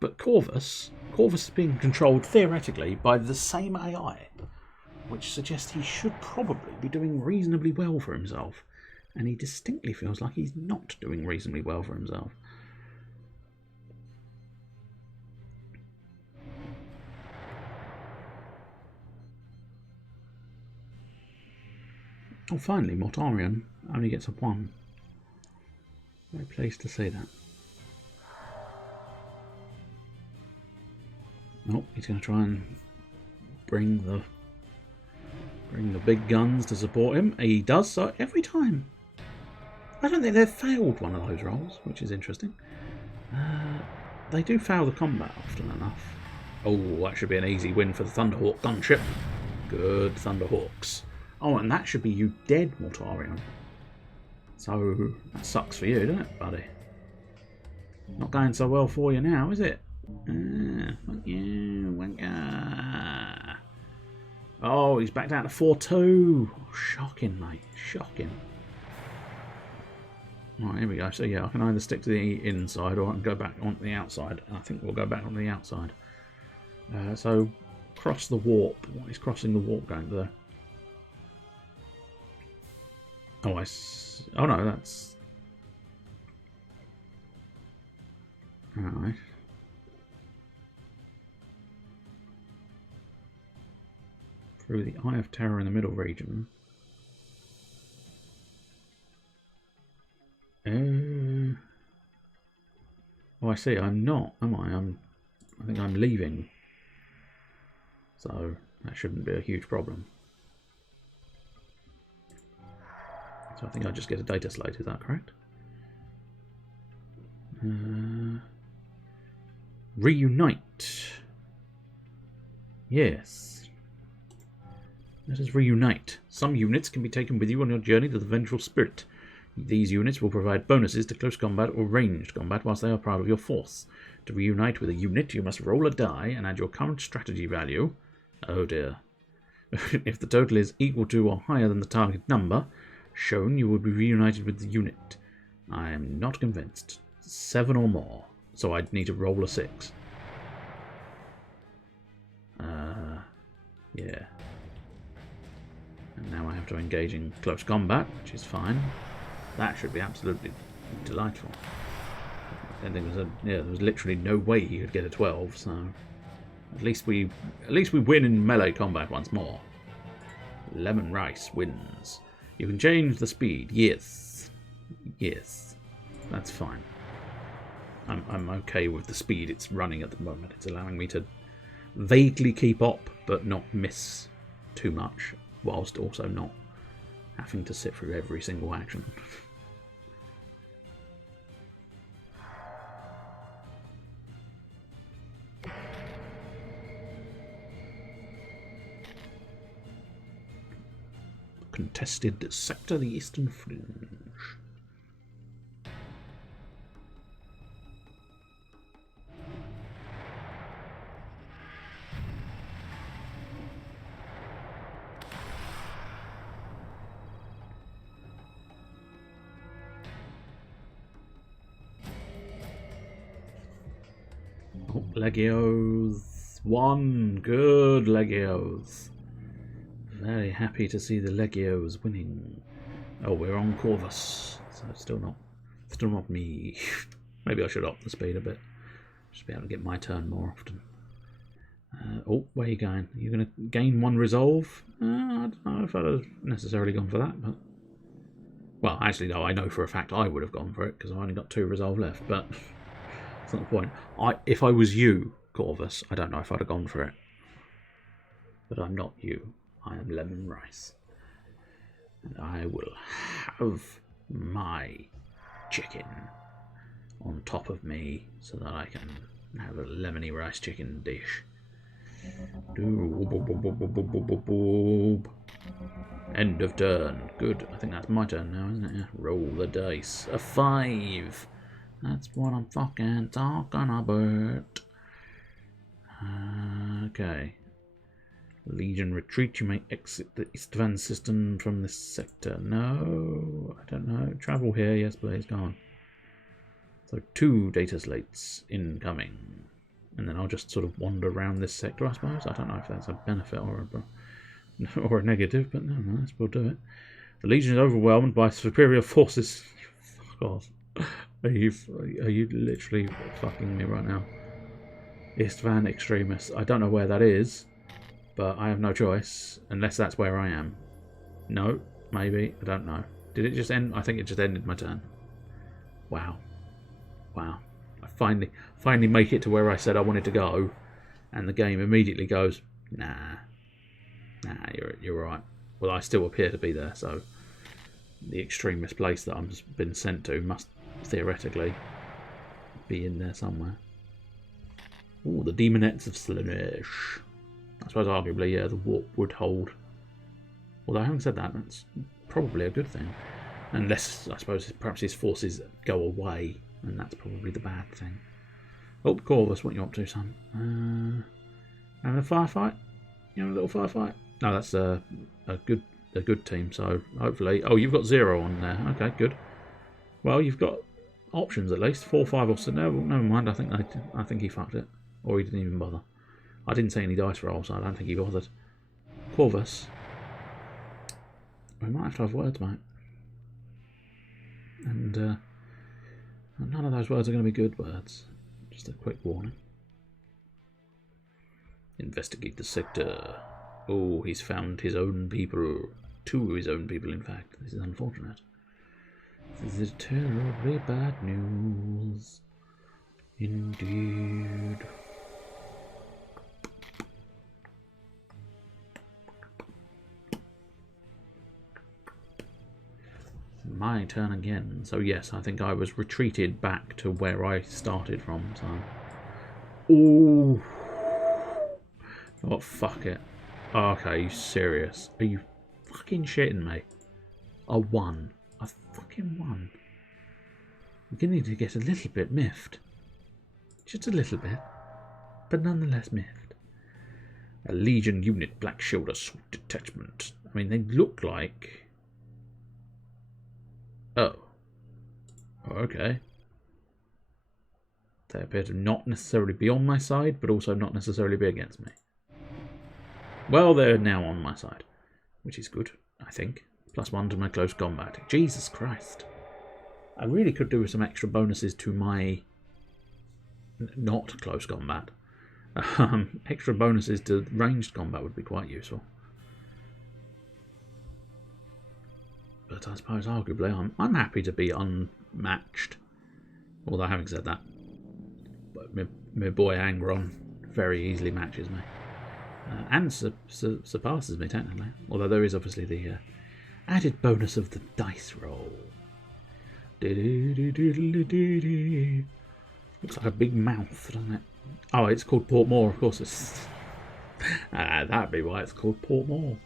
But Corvus is being controlled theoretically by the same AI, which suggests he should probably be doing reasonably well for himself. And he distinctly feels like he's not doing reasonably well for himself. Oh, finally, Mortarion only gets a 1. Very pleased to see that. Oh, he's going to try and bring the big guns to support him. He does so every time. I don't think they've failed one of those rolls, which is interesting. They do fail the combat often enough. Oh, that should be an easy win for the Thunderhawk gunship. Good Thunderhawks. Oh, and that should be you dead, Mortarion. So, that sucks for you, doesn't it, buddy? Not going so well for you now, is it? Fuck you, wanker. Oh, he's back down to 4-2. Oh, shocking, mate. Shocking. Right, here we go. So, yeah, I can either stick to the inside or I can go back onto the outside. I think we'll go back on the outside. So, cross the warp. What is crossing the warp going to? Oh, oh no, that's... Alright. Through the Eye of Terror in the middle region. Oh, I see. I'm not, am I? I think I'm leaving. So, that shouldn't be a huge problem. So I think I just get a data slate, is that correct? Reunite. Yes. Let us reunite. Some units can be taken with you on your journey to the Vengeful Spirit. These units will provide bonuses to close combat or ranged combat whilst they are part of your force. To reunite with a unit, you must roll a die and add your current strategy value. Oh dear. If the total is equal to or higher than the target number shown, you will be reunited with the unit. I am not convinced. 7 or more. So I'd need to roll a 6. Yeah. And now I have to engage in close combat, which is fine. That should be absolutely delightful. I think there was literally no way he could get a 12, so at least we win in melee combat once more. Lemon Rice wins. You can change the speed. Yes. Yes. That's fine. I'm okay with the speed it's running at the moment. It's allowing me to vaguely keep up, but not miss too much, whilst also not having to sit through every single action. Contested sector, the Eastern Fringe. Oh, Legios. 1. Good, Legios. Very happy to see the Legios winning. Oh, we're on Corvus, so still not me. Maybe I should up the speed a bit. Just be able to get my turn more often. Oh, where are you going? Are you going to gain 1 resolve? I don't know if I'd have necessarily gone for that, but... Well, actually, no, I know for a fact I would have gone for it, because I've only got 2 resolve left, but... That's not the point. If I was you, Corvus, I don't know if I'd have gone for it. But I'm not you. I am Lemon Rice. And I will have my chicken on top of me so that I can have a lemony rice chicken dish. End of turn. Good. I think that's my turn now, isn't it? Roll the dice. A 5. That's what I'm fucking talking about. Okay. Legion retreat. You may exit the Istvan system from this sector. No, I don't know. Travel here. Yes, please. Go on. So 2 data slates incoming. And then I'll just sort of wander around this sector, I suppose. I don't know if that's a benefit or a negative, but no, let's we'll do it. The Legion is overwhelmed by superior forces. Fuck off. Are you literally fucking me right now? Istvan Extremis. I don't know where that is, but I have no choice, unless that's where I am. No, maybe. I don't know. Did it just end? I think it just ended my turn. Wow. Wow. I finally make it to where I said I wanted to go, and the game immediately goes, nah, you're right. Well, I still appear to be there, so the extremist place that I've been sent to must theoretically be in there somewhere. Oh, the Demonettes of Slaanesh. I suppose arguably, yeah, the warp would hold. Although having said that, that's probably a good thing. Unless, I suppose, perhaps his forces go away, and that's probably the bad thing. Oh, Corvus, what you up to, son? Having a firefight? You having a little firefight? No, that's a good team, so hopefully... Oh, you've got 0 on there. Okay, good. Well, you've got options at least. 4, 5 or 6. No, never mind. I think he fucked it. Or he didn't even bother. I didn't see any dice rolls, so I don't think he bothered. Corvus. We might have to have words, mate. And none of those words are going to be good words. Just a quick warning. Investigate the sector. Oh, he's found his own people. 2 of his own people, in fact. This is unfortunate. This is terribly bad news. Indeed. My turn again. So yes, I think I was retreated back to where I started from. So, ooh, oh fuck it. Okay, are you serious? Are you fucking shitting me? I won. I fucking won. I'm beginning to get a little bit miffed. Just a little bit, but nonetheless miffed. A Legion unit, Black Shield Assault Detachment. I mean, they look like. Oh. Okay. They appear to not necessarily be on my side, but also not necessarily be against me. Well, they're now on my side, which is good, I think. +1 to my close combat. Jesus Christ. I really could do with some extra bonuses to my not close combat. Extra bonuses to ranged combat would be quite useful. But I suppose, arguably, I'm happy to be unmatched. Although, having said that, my boy Angron very easily matches me. And surpasses me, technically. Although there is obviously the added bonus of the dice roll. Looks like a big mouth, doesn't it? Oh, it's called Portmore, of course. It's that'd be why it's called Portmore.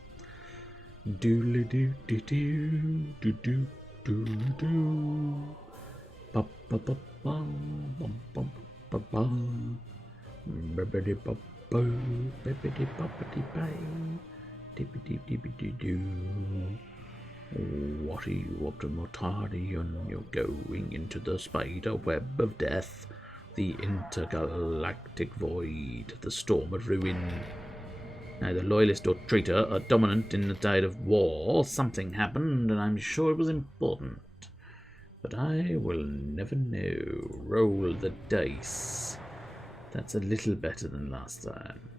Doodly doo doo doo doo doo doo doo. Ba ba ba ba ba ba ba ba. Bibbidi ba ba bibbidi boppity bay. Dibbidi dibbidi doo. What are you up to, Mortarion? You're going into the spider web of death, the intergalactic void, the storm of ruin. Neither loyalist or traitor are dominant in the tide of war. Something happened, and I'm sure it was important. But I will never know. Roll the dice. That's a little better than last time.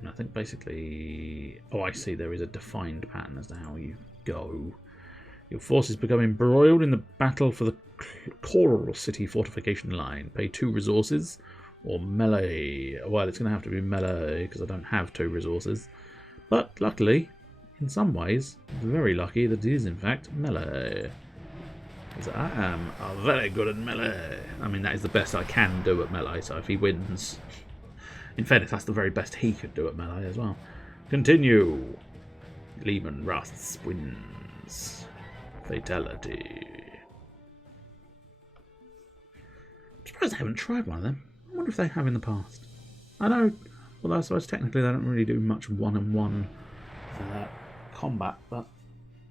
And I think basically... Oh, I see. There is a defined pattern as to how you go. Your forces become embroiled in the battle for the Coral City fortification line. Pay 2 resources. Or melee. Well, it's going to have to be melee because I don't have 2 resources. But luckily, in some ways, very lucky that it is in fact melee. Because I am very good at melee. I mean, that is the best I can do at melee, so if he wins... In fairness, that's the very best he could do at melee as well. Continue. Lehman Russ wins. Fatality. I'm surprised I haven't tried one of them. I wonder if they have in the past. I know, well, I suppose technically they don't really do much one-on-one combat, but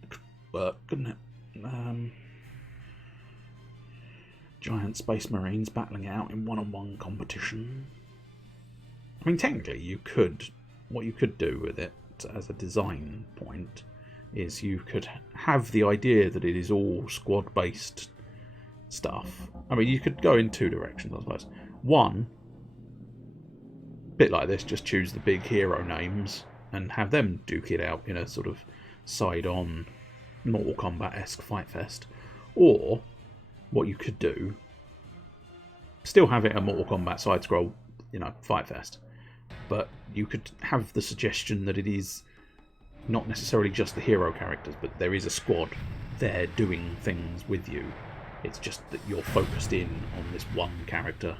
it could work, couldn't it? giant space marines battling it out in one-on-one competition. I mean, technically, you could. What you could do with it as a design point is you could have the idea that it is all squad-based stuff. I mean, you could go in two directions, I suppose. One, bit like this, just choose the big hero names and have them duke it out in a sort of side-on Mortal Kombat-esque fight fest. Or, what you could do, still have it a Mortal Kombat side-scroll, fight fest, but you could have the suggestion that it is not necessarily just the hero characters, but there is a squad there doing things with you. It's just that you're focused in on this one character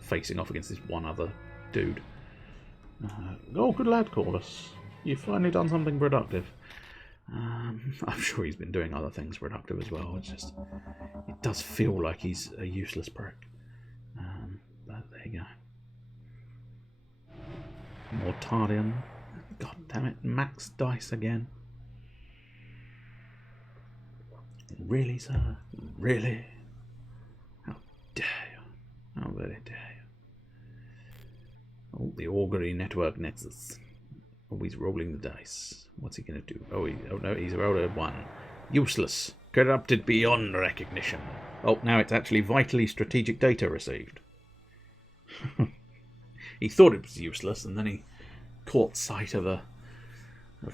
facing off against this one other dude. Oh, good lad, Horus. You've finally done something productive. I'm sure he's been doing other things productive as well. It's just, it does feel like he's a useless prick. But there you go. Mortarian. God damn it, max dice again. Really, sir? Really? How dare you? How very dare you? Oh, the augury network nexus. Oh, he's rolling the dice. What's he going to do? Oh no, he's rolled a 1. Useless. Corrupted beyond recognition. Oh, now it's actually vitally strategic data received. He thought it was useless, and then he caught sight of a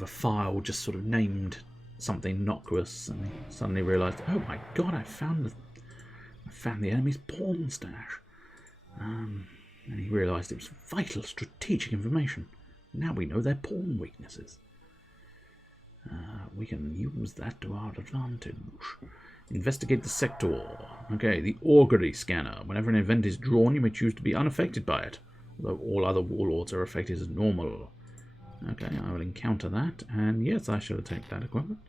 file just sort of named something innocuous, and he suddenly realised, oh my god, I found the enemy's pawn stash. And he realised it was vital strategic information. Now we know their pawn weaknesses. We can use that to our advantage. Investigate the sector. Okay, the augury scanner. Whenever an event is drawn, you may choose to be unaffected by it, although all other warlords are affected as normal. Okay, I will encounter that, and yes, I shall take that equipment.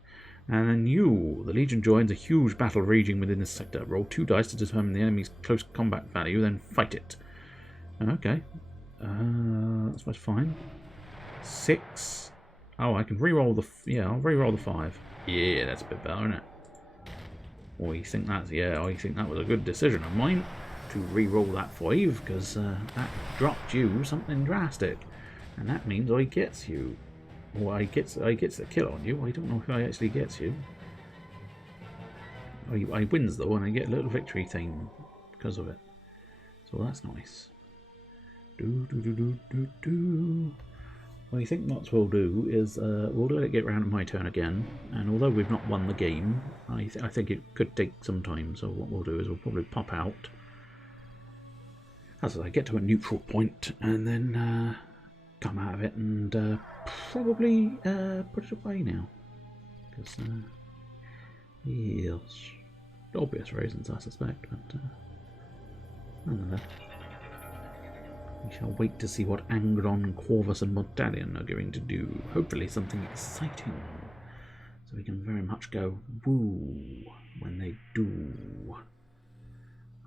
And then you, the Legion joins a huge battle raging within this sector. Roll 2 dice to determine the enemy's close combat value, then fight it. Okay, that's much fine. 6. Oh, I can re-roll the... Yeah, I'll re-roll the 5. Yeah, that's a bit better, isn't it? Or you think that's... Yeah, I think that was a good decision of mine to re-roll that 5, because that dropped you something drastic. And that means I gets you. Or I gets the kill on you. I don't know if I actually gets you. I wins though, and I get a little victory thing because of it. So that's nice. What I think what we'll do is we'll let it get round to my turn again. And although we've not won the game, I think it could take some time. So what we'll do is we'll probably pop out as I get to a neutral point, and then come out of it and probably put it away now. Because, yes, obvious reasons I suspect, but nonetheless. We shall wait to see what Angron, Corvus and Mortarion are going to do. Hopefully something exciting. So we can very much go woo when they do.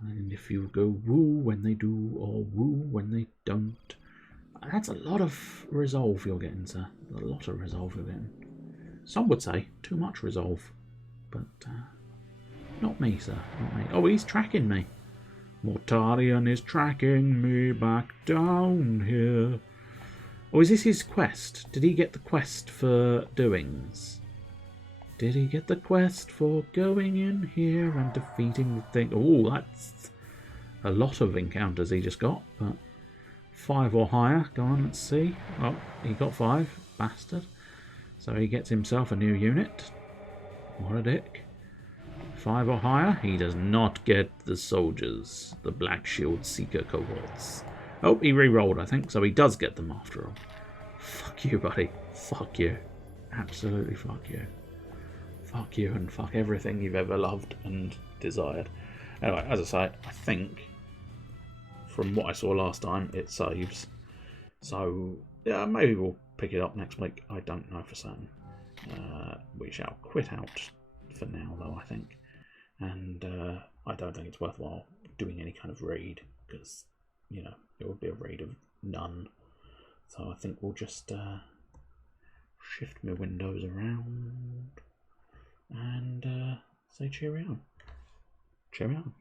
And if you go woo when they do, or woo when they don't, that's a lot of resolve you're getting, sir. A lot of resolve you're getting. Some would say too much resolve. But not me, sir. Not me. Oh, he's tracking me. Mortarion is tracking me back down here. Oh, is this his quest? Did he get the quest for doings? Did he get the quest for going in here and defeating the thing? Oh, that's a lot of encounters he just got, but 5 or higher. Go on, let's see. Oh, he got 5. Bastard. So he gets himself a new unit. What a dick. 5 or higher. He does not get the soldiers. The Black Shield Seeker cohorts. Oh, he re-rolled, I think, so he does get them after all. Fuck you, buddy. Fuck you. Absolutely fuck you. Fuck you and fuck everything you've ever loved and desired. Anyway, as I say, I think from what I saw last time, it saves. So, yeah, maybe we'll pick it up next week. I don't know for certain. We shall quit out for now, though, I think. And I don't think it's worthwhile doing any kind of raid, because, you know, it would be a raid of none. So I think we'll just shift my windows around and say cheerio. Cheerio.